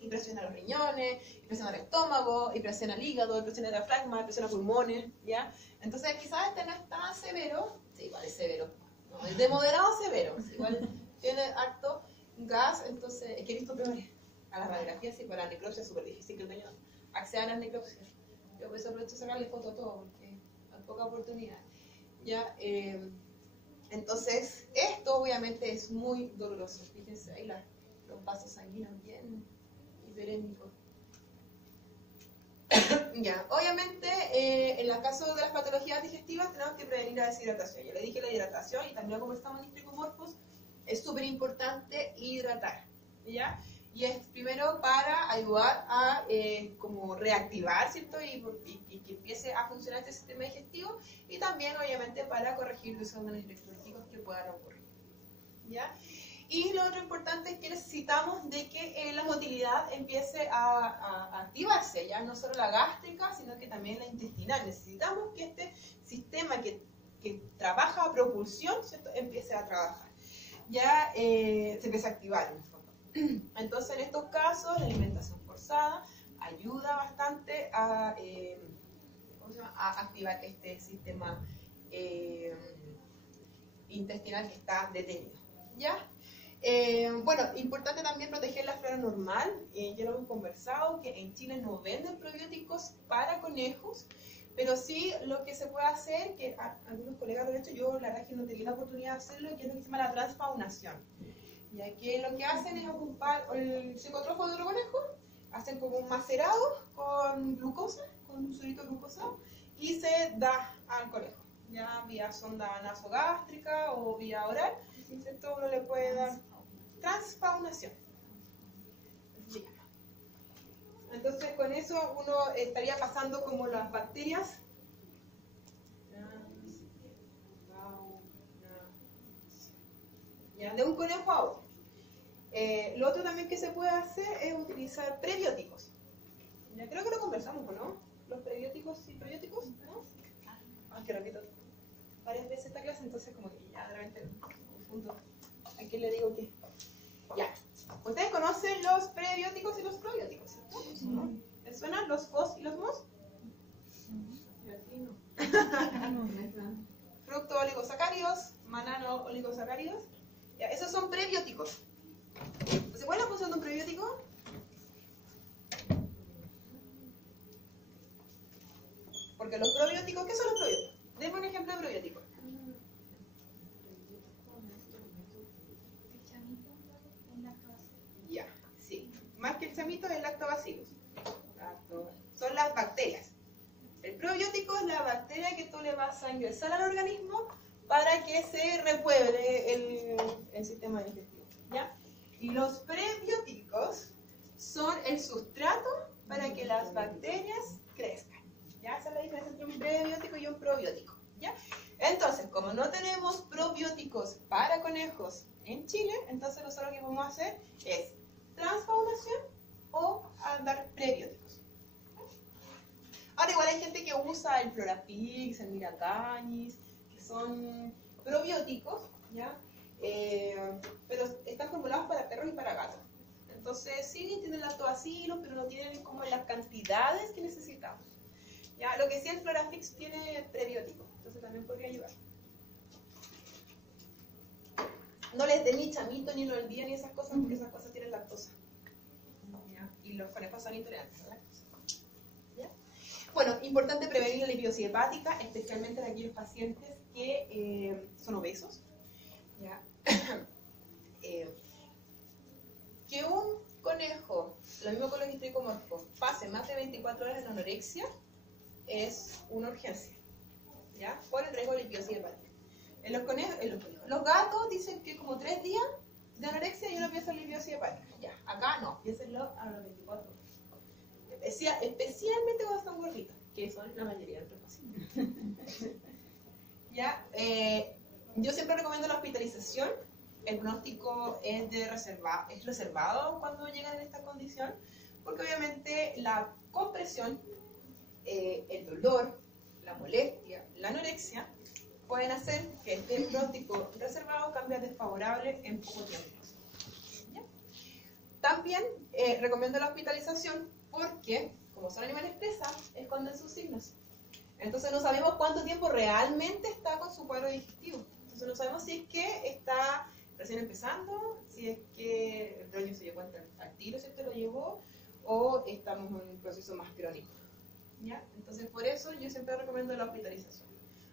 Y presiona los riñones, y presiona el estómago, y presiona el hígado, y presiona el diafragma, y presiona pulmones, ¿ya? Entonces quizás este no es tan severo, sí, igual es severo, no, es de moderado a severo, igual tiene harto gas, entonces, es que he visto peores. A las radiografías y para la necropsia es súper difícil que el dueño acceda a las necropsias. Yo por eso aprovecho sacarle foto a todo, porque hay poca oportunidad. ¿Ya? Entonces, esto obviamente es muy doloroso. Fíjense ahí los vasos sanguíneos bien hiperémicos. Ya, obviamente, en el caso de las patologías digestivas tenemos que prevenir la deshidratación. Ya le dije la hidratación y también como estamos en Stricomorphos, es súper importante hidratar, ¿ya? Y es primero para ayudar a como reactivar, ¿cierto? Y que empiece a funcionar este sistema digestivo, y también obviamente para corregir desórdenes electrolíticos que puedan ocurrir, ¿ya? Y lo otro importante es que necesitamos de que la motilidad empiece a activarse, ya no solo la gástrica, sino que también la intestinal. Necesitamos que este sistema que trabaja a propulsión, ¿cierto?, empiece a trabajar, ya se empieza a activar en el fondo. Entonces, en estos casos, la alimentación forzada ayuda bastante a activar este sistema intestinal que está detenido, ¿ya? Bueno, importante también proteger la flora normal. Ya lo hemos conversado, que en Chile no venden probióticos para conejos, pero sí lo que se puede hacer, que algunos colegas lo han hecho, yo la verdad es que no tenía la oportunidad de hacerlo, que es lo que se llama la transfaunación. Ya que lo que hacen es ocupar el psicotrófono de otro conejo, hacen como un macerado con glucosa, con un suerito glucosado, y se da al conejo, ya vía sonda nasogástrica o vía oral, ¿cierto? Uno le puede dar transfaunación. Entonces con eso uno estaría pasando como las bacterias ya, de un conejo a otro. Lo otro también que se puede hacer es utilizar prebióticos. Ya creo que lo conversamos, ¿o no? Los prebióticos y probióticos, ¿no? Ah, que repito varias veces esta clase, entonces como que ya de repente confundo. ¿A quién le digo qué? Ya. ¿Ustedes conocen los prebióticos y los probióticos? ¿No? ¿Les suenan los FOS y los MOS? Fructooligosacáridos, manano-oligosacáridos. Ya, esos son prebióticos. ¿Cuál es la función de un prebiótico? Porque los probióticos, ¿qué son los probióticos? Denme un ejemplo de probiótico. Ya, sí. Más que el chamito es el lactobacillus. Son las bacterias. El probiótico es la bacteria que tú le vas a ingresar al organismo para que se repueble el sistema digestivo, ¿ya? Y los prebióticos son el sustrato para que las bacterias crezcan, ¿ya? Esa es la diferencia entre un prebiótico y un probiótico, ¿ya? Entonces, como no tenemos probióticos para conejos en Chile, entonces nosotros lo que vamos a hacer es transfaunación o dar prebióticos. Ahora igual hay gente que usa el Florapix, el Miracanis, que son probióticos, ¿ya? Pero están formulados para perros y para gatos. Entonces sí tienen lactobacillus, pero no tienen como las cantidades que necesitamos. ¿Ya? Lo que sí el Florapix tiene prebióticos, entonces también podría ayudar. No les den ni chamito, ni lo olviden, ni esas cosas, porque esas cosas tienen lactosa. ¿Ya? Y los conejos son intolerantes a la lactosa. ¿Ya? Bueno, importante prevenir la lipidosis hepática, especialmente en aquellos pacientes que son obesos. ¿Ya? Que un conejo, lo mismo con los histricomorfos, pase más de 24 horas en anorexia es una urgencia, ¿ya? Por el riesgo de lipidosis hepática. Los gatos dicen que como 3 días de anorexia y uno piensa en lipidosis hepática. Ya, acá no, piénsenlo a los 24 horas. Especialmente cuando están gorditos, que son la mayoría de los pacientes. ¿Ya? Yo siempre recomiendo la hospitalización. El pronóstico es reservado cuando llegan en esta condición, porque obviamente la compresión, el dolor, la molestia, la anorexia pueden hacer que este pronóstico reservado cambie a desfavorable en poco tiempo. ¿Ya? También recomiendo la hospitalización porque, como son animales presa, esconden sus signos. Entonces no sabemos cuánto tiempo realmente está con su cuadro digestivo. Entonces no sabemos si es que está recién empezando, si es que el dueño se dio cuenta al tiro, ¿cierto? Lo llevó, o estamos en un proceso más crónico, ¿ya? Entonces, por eso yo siempre recomiendo la hospitalización.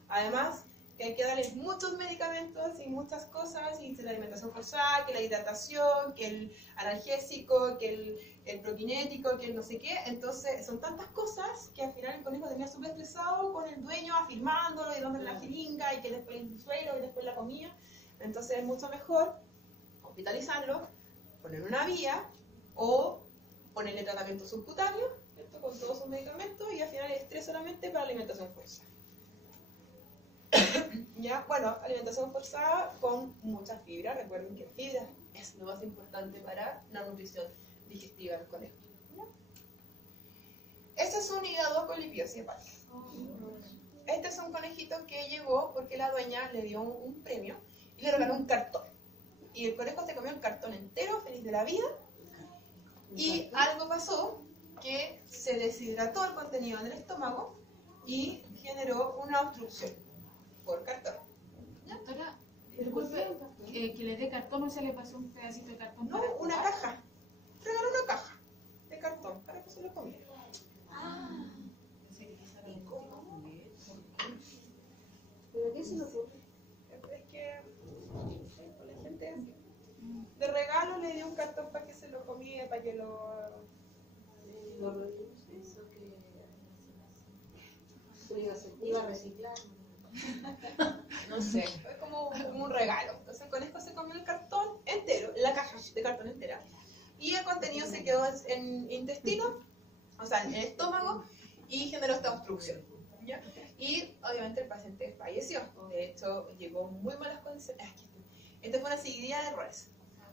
Además, que hay que darles muchos medicamentos y muchas cosas, y la alimentación forzada, que la hidratación, que el analgésico, que el prokinético, que el no sé qué. Entonces, son tantas cosas que al final el conejo termina súper estresado con el dueño afirmándolo y dándole la jeringa y que después el suelo y después la comida. Entonces, es mucho mejor hospitalizarlo, poner una vía o ponerle tratamiento subcutáneo, ¿cierto? Con todos sus medicamentos, y al final el estrés solamente para alimentación forzada. Ya, bueno, alimentación forzada con mucha fibra. Recuerden que la fibra es lo más importante para la nutrición digestiva del conejo. ¿Ya? Este es un hígado con lipiosis hepática. Este es un conejito que llegó porque la dueña le dio un premio y le regaló un cartón. Y el conejo se comió el cartón entero, feliz de la vida. Y algo pasó que se deshidrató el contenido en el estómago y generó una obstrucción por cartón. Doctora, disculpe, que le dé cartón, o se le pasó un pedacito de cartón. No, para una jugar. caja. Regaló una caja de cartón para que se lo comiera. ¿Pero qué se lo ocurre? Es que la gente de regalo le dio un cartón para que se lo comiera, para que lo... Eso que iba a reciclar. No sé, fue como un regalo. Entonces el conejo se comió el cartón entero, la caja de cartón entera. Y el contenido se quedó en intestino, o sea, en el estómago, y generó esta obstrucción. ¿Ya? Y obviamente el paciente falleció. De hecho, llegó en muy malas condiciones. Esta fue una seguidilla de errores.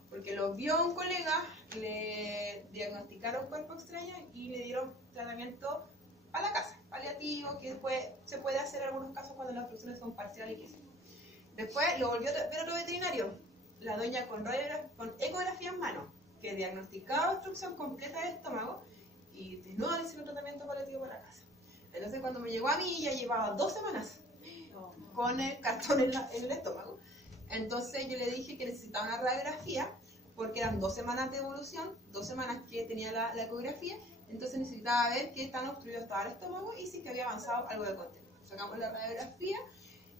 Porque lo vio un colega, le diagnosticaron cuerpo extraño y le dieron tratamiento a la casa, paliativo, que después se puede hacer en algunos casos cuando las obstrucciones son parciales y qué sé yo. Después lo volvió a ver otro veterinario, la doña con ecografía en mano, que diagnosticaba obstrucción completa del estómago y de nuevo le hicieron tratamiento paliativo para la casa. Entonces cuando me llegó a mí ya llevaba 2 semanas con el cartón en el estómago. Entonces yo le dije que necesitaba una radiografía porque eran 2 semanas de evolución, 2 semanas que tenía la ecografía. Entonces necesitaba ver qué tan obstruido estaba el estómago y si que había avanzado algo de contenido. Sacamos la radiografía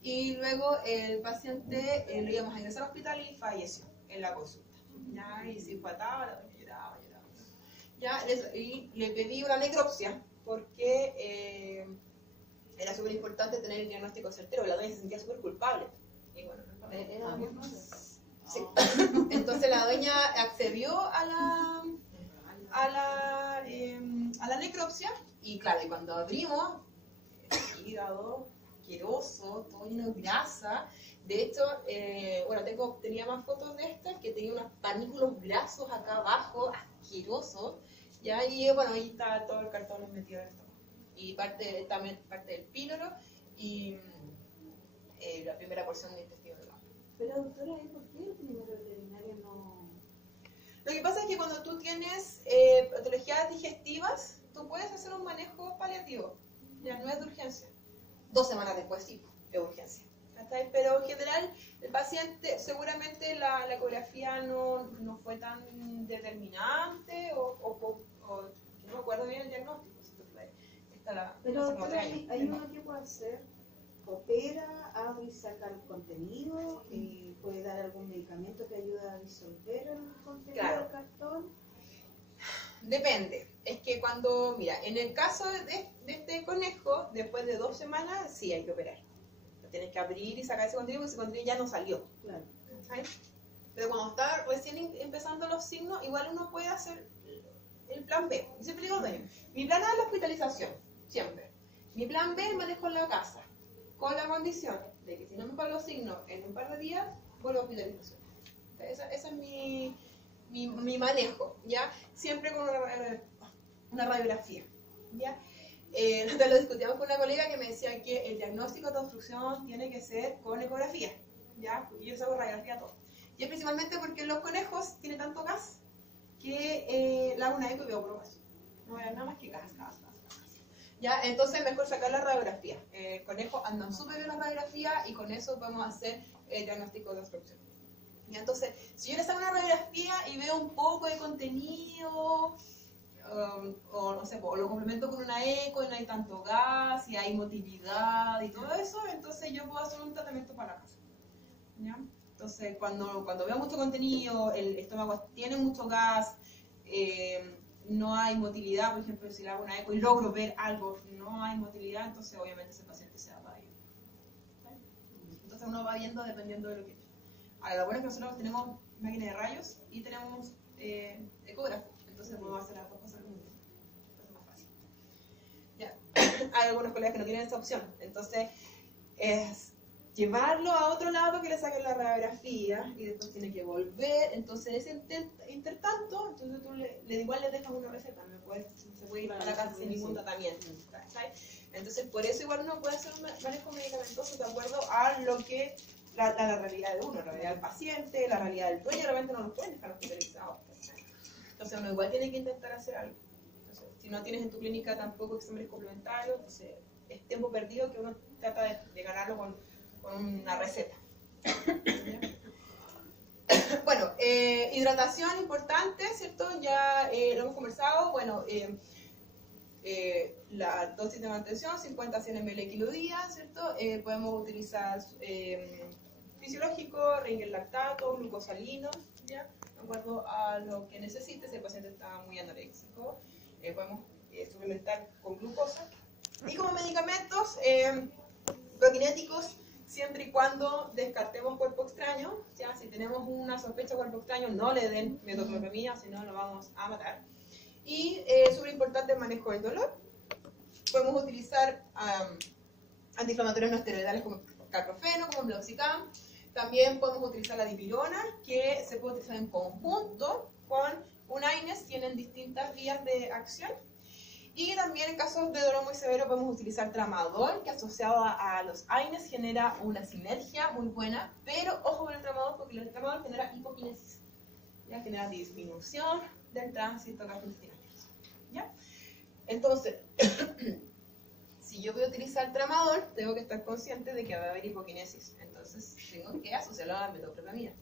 y luego el paciente lo íbamos a ingresar al hospital y falleció en la consulta. ¿Ya? Y se empataba, la doña lloraba. ¿Ya? Y le pedí una necropsia porque era súper importante tener el diagnóstico certero. La doña se sentía súper culpable. Y bueno, Era muy malo. sí. Entonces la doña accedió a la necropsia y claro, y cuando abrimos el hígado asqueroso, todo lleno de grasa. De hecho, bueno, tenía más fotos de estas que tenía unos panículos grasos acá abajo, asquerosos, ¿ya? Y bueno, ahí está todo el cartón metido en esto. Y también parte del píloro y la primera porción del intestino delgado. Pero doctora, ¿y por qué el primer veterinario no...? Lo que pasa es que cuando tú tienes patologías digestivas, tú puedes hacer un manejo paliativo, ya no es de urgencia. 2 semanas después sí, de urgencia. Pero en general, el paciente, seguramente la ecografía no fue tan determinante o no me acuerdo bien el diagnóstico. Pero doctora, hay uno que puede hacer, opera, abre y saca el contenido, puede dar algún medicamento que ayude a disolver el contenido del cartón. Depende. Es que mira, en el caso de este conejo, después de 2 semanas, sí hay que operar. Tienes que abrir y sacar ese contenido porque ese contenido ya no salió. Claro. ¿Sabes? Pero cuando está recién empezando los signos, igual uno puede hacer el plan B. Yo siempre digo, mi plan A es la hospitalización, siempre. Mi plan B es manejo en la casa, con la condición de que si no mejoran los signos en un par de días, vuelvo a hospitalización. Ese es mi manejo, ¿ya? Siempre con una radiografía, ¿ya? Nosotros lo discutíamos con una colega que me decía que el diagnóstico de obstrucción tiene que ser con ecografía, ¿ya? Porque yo hago radiografía todo. Y es principalmente porque los conejos tienen tanto gas que le hago una eco y veo puro gas. No veo nada más que gas. ¿Ya? Entonces mejor sacar la radiografía. Conejos andan súper bien la radiografía y con eso podemos hacer el diagnóstico de obstrucción. ¿Ya? Entonces, si yo le saco una radiografía y veo un poco de contenido, o no sé, o lo complemento con una eco y no hay tanto gas y hay motilidad y todo eso, entonces yo puedo hacer un tratamiento para la casa. ¿Ya? Entonces, cuando veo mucho contenido, el estómago tiene mucho gas, no hay motilidad, por ejemplo, si le hago una eco y logro ver algo, no hay motilidad, entonces obviamente ese paciente se va para ir. Entonces uno va viendo dependiendo de lo que es. Ahora, lo bueno es que nosotros tenemos máquina de rayos y tenemos ecógrafo, entonces podemos hacer las dos cosas al mismo tiempo. Es más fácil. Ya. Hay algunos colegas que no tienen esa opción, entonces es llevarlo a otro lado que le saquen la radiografía y después tiene que volver. Entonces, ese intertanto, entonces tú igual le dejas una receta, se puede ir para la casa sin ningún tratamiento. Entonces, por eso igual uno puede hacer un manejo medicamentoso de acuerdo a lo que la realidad de uno, la realidad del paciente, la realidad del dueño, realmente no nos pueden dejar hospitalizados. Entonces, uno igual tiene que intentar hacer algo. Entonces, si no tienes en tu clínica tampoco exámenes complementarios, entonces es tiempo perdido que uno trata de ganarlo con una receta. Bueno, hidratación importante, ¿cierto? Ya lo hemos conversado. Bueno, la dosis de mantención, 50 a 100 ml kilo día, ¿cierto? Podemos utilizar fisiológico, Ringer lactato, glucosalino, ¿ya? De acuerdo a lo que necesite. Si el paciente está muy anoréxico, podemos suplementar con glucosa. Y como medicamentos prokinéticos, siempre y cuando descartemos cuerpo extraño, ya si tenemos una sospecha de cuerpo extraño, no le den metoclopramida, si no lo vamos a matar. Y súper importante el manejo del dolor. Podemos utilizar antiinflamatorios no esteroidales como carprofeno, como meloxicam. También podemos utilizar la dipirona, que se puede utilizar en conjunto con un AINES, tienen distintas vías de acción. Y también en casos de dolor muy severo podemos utilizar tramadol, que asociado a los AINES genera una sinergia muy buena, pero ojo con el tramadol porque el tramadol genera hipoquinesis, ya genera disminución del tránsito gastrointestinal. ¿Ya? Entonces, si yo voy a utilizar tramadol, tengo que estar consciente de que va a haber hipoquinesis, entonces tengo que asociarlo a la metoclopramida.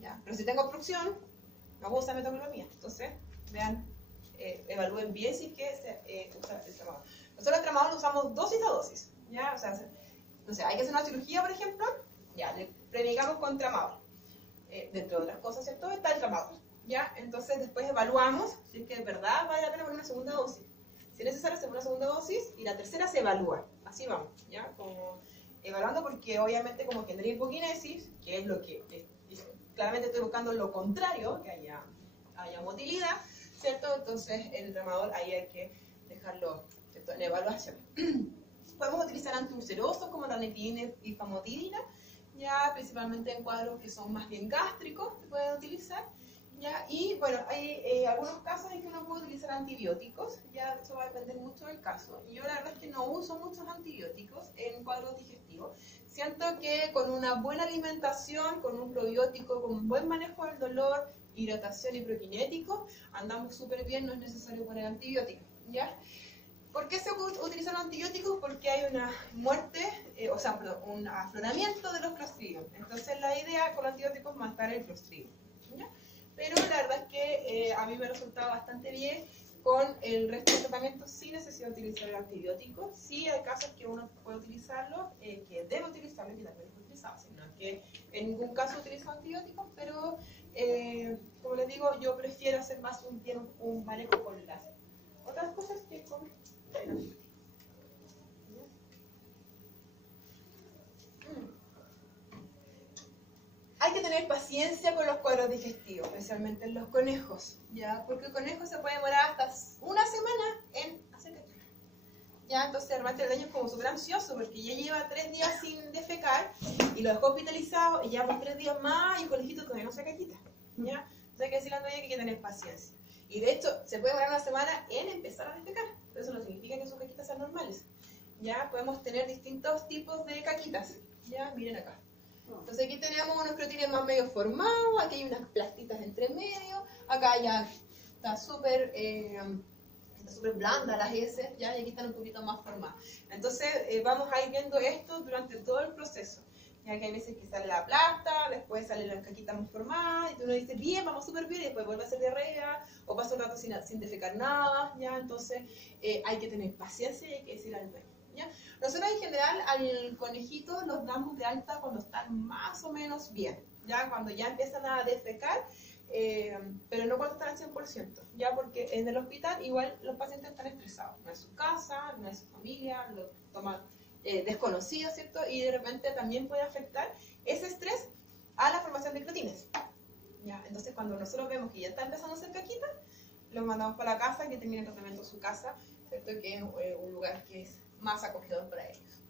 ¿Ya? Pero si tengo obstrucción, no puedo usar metoclopramida, entonces vean. Evalúen bien si es que se usa el tramadol. Nosotros el tramadol lo usamos dosis a dosis, ¿ya? O sea, no sé, hay que hacer una cirugía, por ejemplo, ya, le premedicamos con tramadol. Dentro de otras cosas, ¿cierto? Está el tramadol, ¿ya? Entonces después evaluamos si es que de verdad vale la pena poner una segunda dosis. Si es necesario, se pone una segunda dosis y la tercera se evalúa. Así vamos, ¿ya? Como evaluando porque obviamente como genera hipoquinesis, que es lo que claramente estoy buscando lo contrario, que haya motilidad, ¿cierto? Entonces el tramadol ahí hay que dejarlo, ¿cierto?, en evaluación. Podemos utilizar antiulcerosos como ranitidina y famotidina, ya principalmente en cuadros que son más bien gástricos, se pueden utilizar, ya. Y bueno, hay algunos casos en que uno puede utilizar antibióticos, ya eso va a depender mucho del caso. Yo la verdad es que no uso muchos antibióticos en cuadros digestivos. Siento que con una buena alimentación, con un probiótico, con un buen manejo del dolor, hidratación y prokinético, andamos súper bien, no es necesario poner antibióticos, ¿ya? ¿Por qué se utilizan los antibióticos? Porque hay una muerte, un afloramiento de los clostridium. Entonces la idea con los antibióticos es matar el clostridium, ¿ya? Pero la verdad es que a mí me ha resultado bastante bien. Con el resto de tratamientos sí necesito utilizar el antibiótico. Sí hay casos que uno puede utilizarlo, que debe utilizarlo y que también es utilizado. No es que en ningún caso utilizo antibióticos, pero como les digo, yo prefiero hacer más un manejo con las otras cosas que con el antibiótico. Hay que tener paciencia con los cuadros digestivos, especialmente en los conejos, ¿ya? Porque el conejo se puede demorar hasta una semana en hacer caca, ¿ya? Entonces realmente el dueño es como súper ansioso porque ya lleva 3 días sin defecar y lo dejó hospitalizado y ya por 3 días más y el conejito todavía no se caquita, ¿ya? Entonces hay que decirle al dueño que hay que tener paciencia. Y de hecho, se puede demorar una semana en empezar a defecar, pero eso no significa que sus caquitas sean normales, ¿ya? Podemos tener distintos tipos de caquitas, ¿ya? Miren acá. Entonces aquí tenemos unos crotines más medio formados, aquí hay unas plastitas entre medio, acá ya está súper blanda las heces, ¿ya? Y aquí están un poquito más formadas. Entonces vamos a ir viendo esto durante todo el proceso, ya que hay veces que sale la plasta, después sale la caquita más formada, y uno dice, bien, vamos súper bien, y después vuelve a hacer diarrea, o pasa un rato sin defecar nada, ¿ya? Entonces hay que tener paciencia y hay que decir al dueño, ¿ya? Nosotros en general al conejito los damos de alta cuando están más o menos bien, ¿ya? Cuando ya empiezan a defecar, pero no cuando están al 100%, ¿ya? Porque en el hospital igual los pacientes están estresados, no es su casa, no es su familia, lo toman desconocido, ¿cierto? Y de repente también puede afectar ese estrés a la formación de creatines, ¿ya? Entonces cuando nosotros vemos que ya está empezando a hacer caquita, los mandamos para la casa, que termine el tratamiento en su casa, ¿cierto? Que es un lugar que es más acogedor para ellos.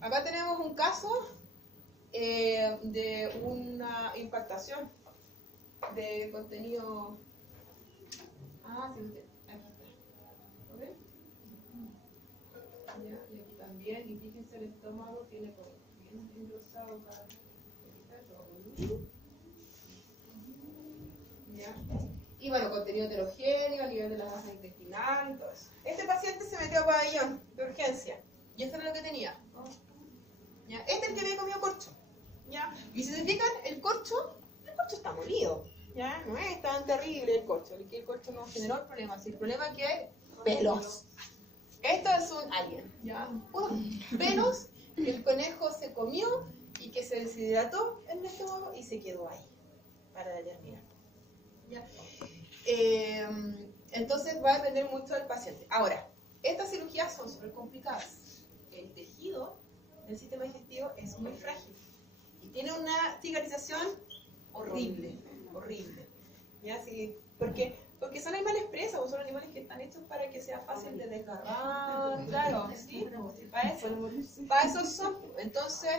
Acá tenemos un caso de una impactación de contenido. Sí, aquí está. ¿Ven? Ya, y aquí también, y fíjense el estómago tiene como bien engrosado para evitar todo. Ya. Y bueno, contenido heterogéneo a nivel de la masa intestinal y todo eso. Este paciente se metió a pabellón de urgencia y esto era lo que tenía. ¿Ya? Este es el que había comido corcho. ¿Ya? Y si se fijan, el corcho está molido. ¿Ya? No es tan terrible el corcho. El corcho no generó el problema. Si el problema es que es pelos. Esto es un alien. ¿Ya? Pelos que el conejo se comió y que se deshidrató en el estómago y se quedó ahí para terminar. ¿Ya? Entonces va a depender mucho del paciente. Ahora, estas cirugías son súper complicadas. El tejido del sistema digestivo es muy frágil y tiene una cicatrización horrible. ¿Ya? Sí, porque son animales presas, son animales que están hechos para que sea fácil de desgarrar, claro, sí, para eso son. Entonces,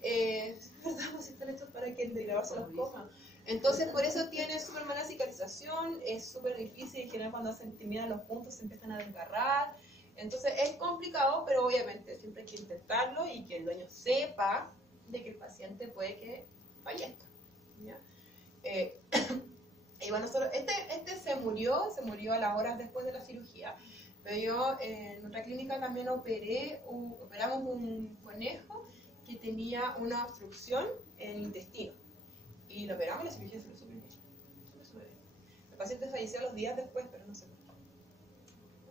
están hechos para que el degradador se los coma. Entonces, por eso tiene súper mala cicatrización, es súper difícil, en general cuando se intimidan los puntos se empiezan a desgarrar. Entonces es complicado, pero obviamente siempre hay que intentarlo y que el dueño sepa de que el paciente puede que fallezca. ¿Ya? Y bueno, este se murió a las horas después de la cirugía, pero yo en otra clínica también operamos un conejo que tenía una obstrucción en el intestino. Y lo operamos y la cirugía salió súper bien. El paciente falleció los días después, pero no sé.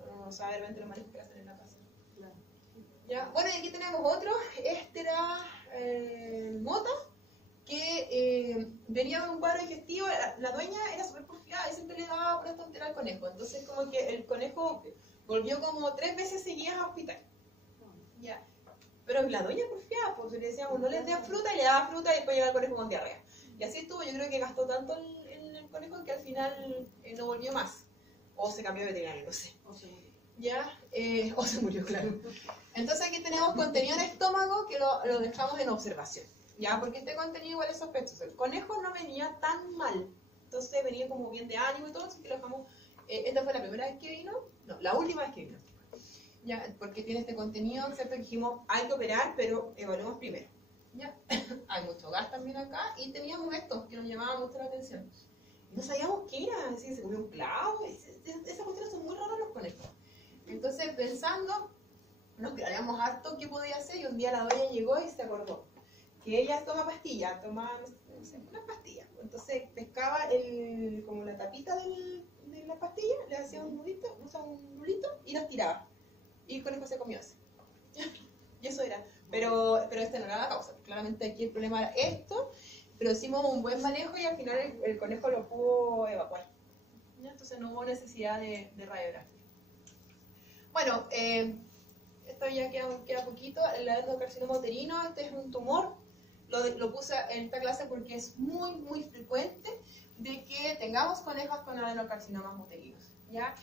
No sabe realmente lo manejo que hacen en la casa. Claro. ¿Ya? Bueno, y aquí tenemos otro. Este era Mota, que venía de un cuadro digestivo. La dueña era súper porfiada y siempre le daba por esta al conejo. Entonces, como que el conejo volvió como 3 veces seguidas al hospital. ¿Ya? Pero la dueña porfiada, pues le decíamos, no les dé fruta, y le daba fruta y después llegaba el conejo con diarrea. Y así estuvo. Yo creo que gastó tanto en el conejo que al final no volvió más. O se cambió de veterinario, no sé. O se murió. ¿Ya? O se murió, claro. Entonces aquí tenemos contenido en estómago que lo dejamos en observación. ¿Ya? Porque este contenido igual es sospechoso. El conejo no venía tan mal. Entonces venía como bien de ánimo y todo, así que lo dejamos. Esta fue la primera vez que vino. No, la última vez que vino. ¿Ya? Porque tiene este contenido, ¿cierto? Dijimos, hay que operar, pero evaluemos primero. ¿Ya? Hay mucho gas también acá. Y teníamos esto, que nos llamaba mucho la atención. No sabíamos qué era, si se comió un clavo, esas cuestiones son muy raras los conejos. Entonces, pensando, nos quedaríamos harto qué podía hacer, y un día la dueña llegó y se acordó que ella toma pastillas, no sé, unas pastillas. Entonces, pescaba como la tapita de la pastilla, le hacía un nudito y las tiraba. Y el conejo se comió ese. Y eso era. Pero este no era la causa. Claramente aquí el problema era esto. Pero hicimos un buen manejo y al final el conejo lo pudo evacuar. ¿Ya? Entonces no hubo necesidad de radiografía. Bueno, esto ya queda poquito. El adenocarcinoma uterino, este es un tumor. Lo puse en esta clase porque es muy, muy frecuente de que tengamos conejos con adenocarcinomas uterinos. ¿Ya?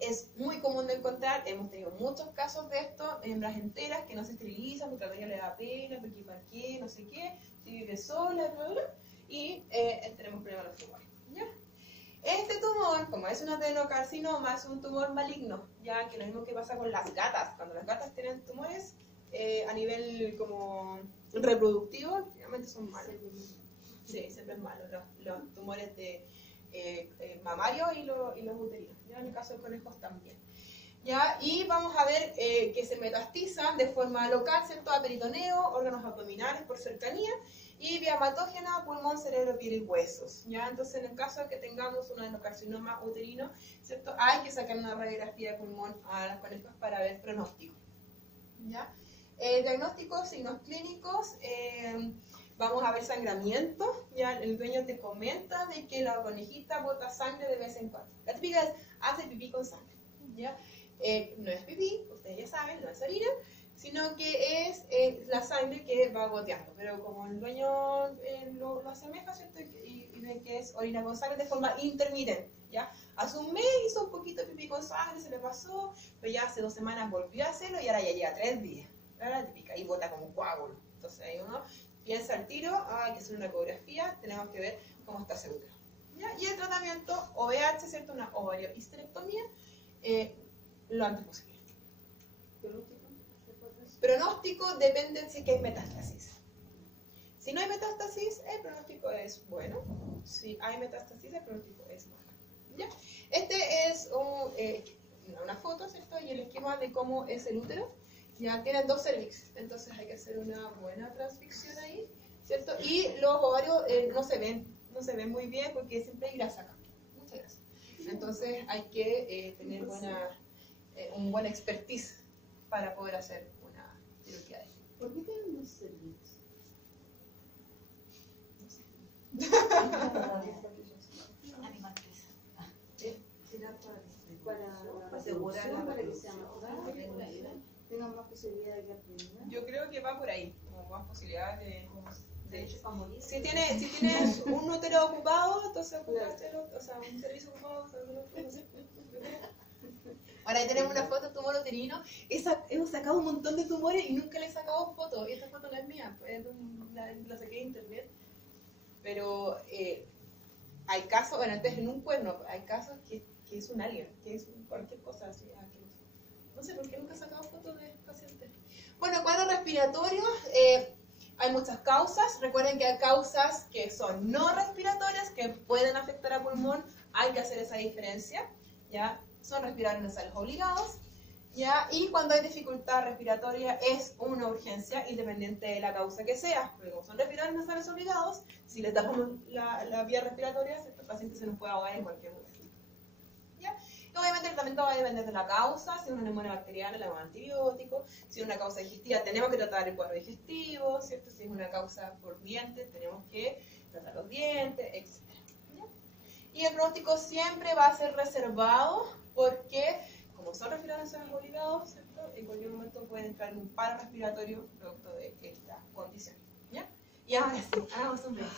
Es muy común de encontrar, hemos tenido muchos casos de esto, hembras enteras que no se esterilizan porque a ella le da pena, porque para qué, no sé qué, si vive sola, bla, bla, y tenemos problemas los tumores. ¿Ya? Este tumor, como es un adenocarcinoma, es un tumor maligno, ya que lo mismo que pasa con las gatas. Cuando las gatas tienen tumores a nivel como reproductivo, realmente son malos. Sí, siempre es malo, los tumores de mamarios y los uterinos. Ya en el caso de conejos también. ¿ya? Y vamos a ver que se metastizan de forma local, ¿cierto? A peritoneo, órganos abdominales por cercanía, y vía hematógena, pulmón, cerebro, piel y huesos, ¿ya? Entonces, en el caso de que tengamos un adenocarcinoma uterino, ¿cierto? Hay que sacar una radiografía de pulmón a las conectas para ver pronóstico, ¿ya? Diagnósticos, signos clínicos, vamos a ver sangramiento, ya el dueño te comenta de que la conejita bota sangre de vez en cuando. La típica es, hace pipí con sangre, ¿ya? No es pipí, ustedes ya saben, no es orina, sino que es la sangre que va goteando, pero como el dueño lo asemeja, ¿cierto? Y ve que es orina con sangre de forma intermitente, ¿ya? Hace un mes hizo un poquito de pipí con sangre, se le pasó, pero ya hace 2 semanas volvió a hacerlo y ahora ya lleva 3 días, la típica, y bota como coágulo. Entonces ahí uno piensa al tiro, hay que hacer una ecografía, tenemos que ver cómo está ese útero, ¿ya? Y el tratamiento, OVH, ¿cierto? Una ovariohisterectomía, lo antes posible. Pronóstico depende de si hay metástasis. Si no hay metástasis, el pronóstico es bueno. Si hay metástasis, el pronóstico es malo, ¿ya? Este es una foto, ¿cierto? Y el esquema de cómo es el útero. Ya tienen 2 cervix, entonces hay que hacer una buena transficción ahí, ¿cierto? Y los ovarios no se ven muy bien porque siempre hay grasa acá, mucha grasa. Entonces hay que tener un buen expertise para poder hacer una cirugía de esto. ¿Por qué tienen 2 cervix? No sé. Para asegurar para que sea más tengan más posibilidades de aprender. Yo creo que va por ahí, como más posibilidades de si tienes un útero ocupado, entonces ocupárselo, o sea, un servicio ocupado, o sea, no sé. Ahora ahí tenemos una foto de tumor uterino. Hemos sacado un montón de tumores y nunca le he sacado foto. Esta foto no es mía, pues la saqué de internet. Pero hay casos, bueno, entonces en un cuerno, hay casos que es un alien, que es cualquier cosa así. No sé por qué nunca he sacado fotos de pacientes. Bueno, cuadros respiratorios, hay muchas causas. Recuerden que hay causas que son no respiratorias, que pueden afectar al pulmón. Hay que hacer esa diferencia, ¿ya? Son respiradores nasales obligados, ¿ya? Y cuando hay dificultad respiratoria es una urgencia independiente de la causa que sea. Porque como son respiradores nasales obligados, si le tapamos la vía respiratoria, el paciente se nos puede ahogar en cualquier momento, ¿ya? Y obviamente el tratamiento va a depender de la causa. Si es una neumonía bacteriana, le damos antibióticos. Si es una causa digestiva, tenemos que tratar el cuadro digestivo, ¿cierto? Si es una causa por dientes, tenemos que tratar los dientes, etc. ¿Ya? Y el pronóstico siempre va a ser reservado porque, como son respiradores obligados, ¿cierto? En cualquier momento puede entrar en un paro respiratorio producto de esta condición, ¿ya? Y ahora sí, hagamos un beso.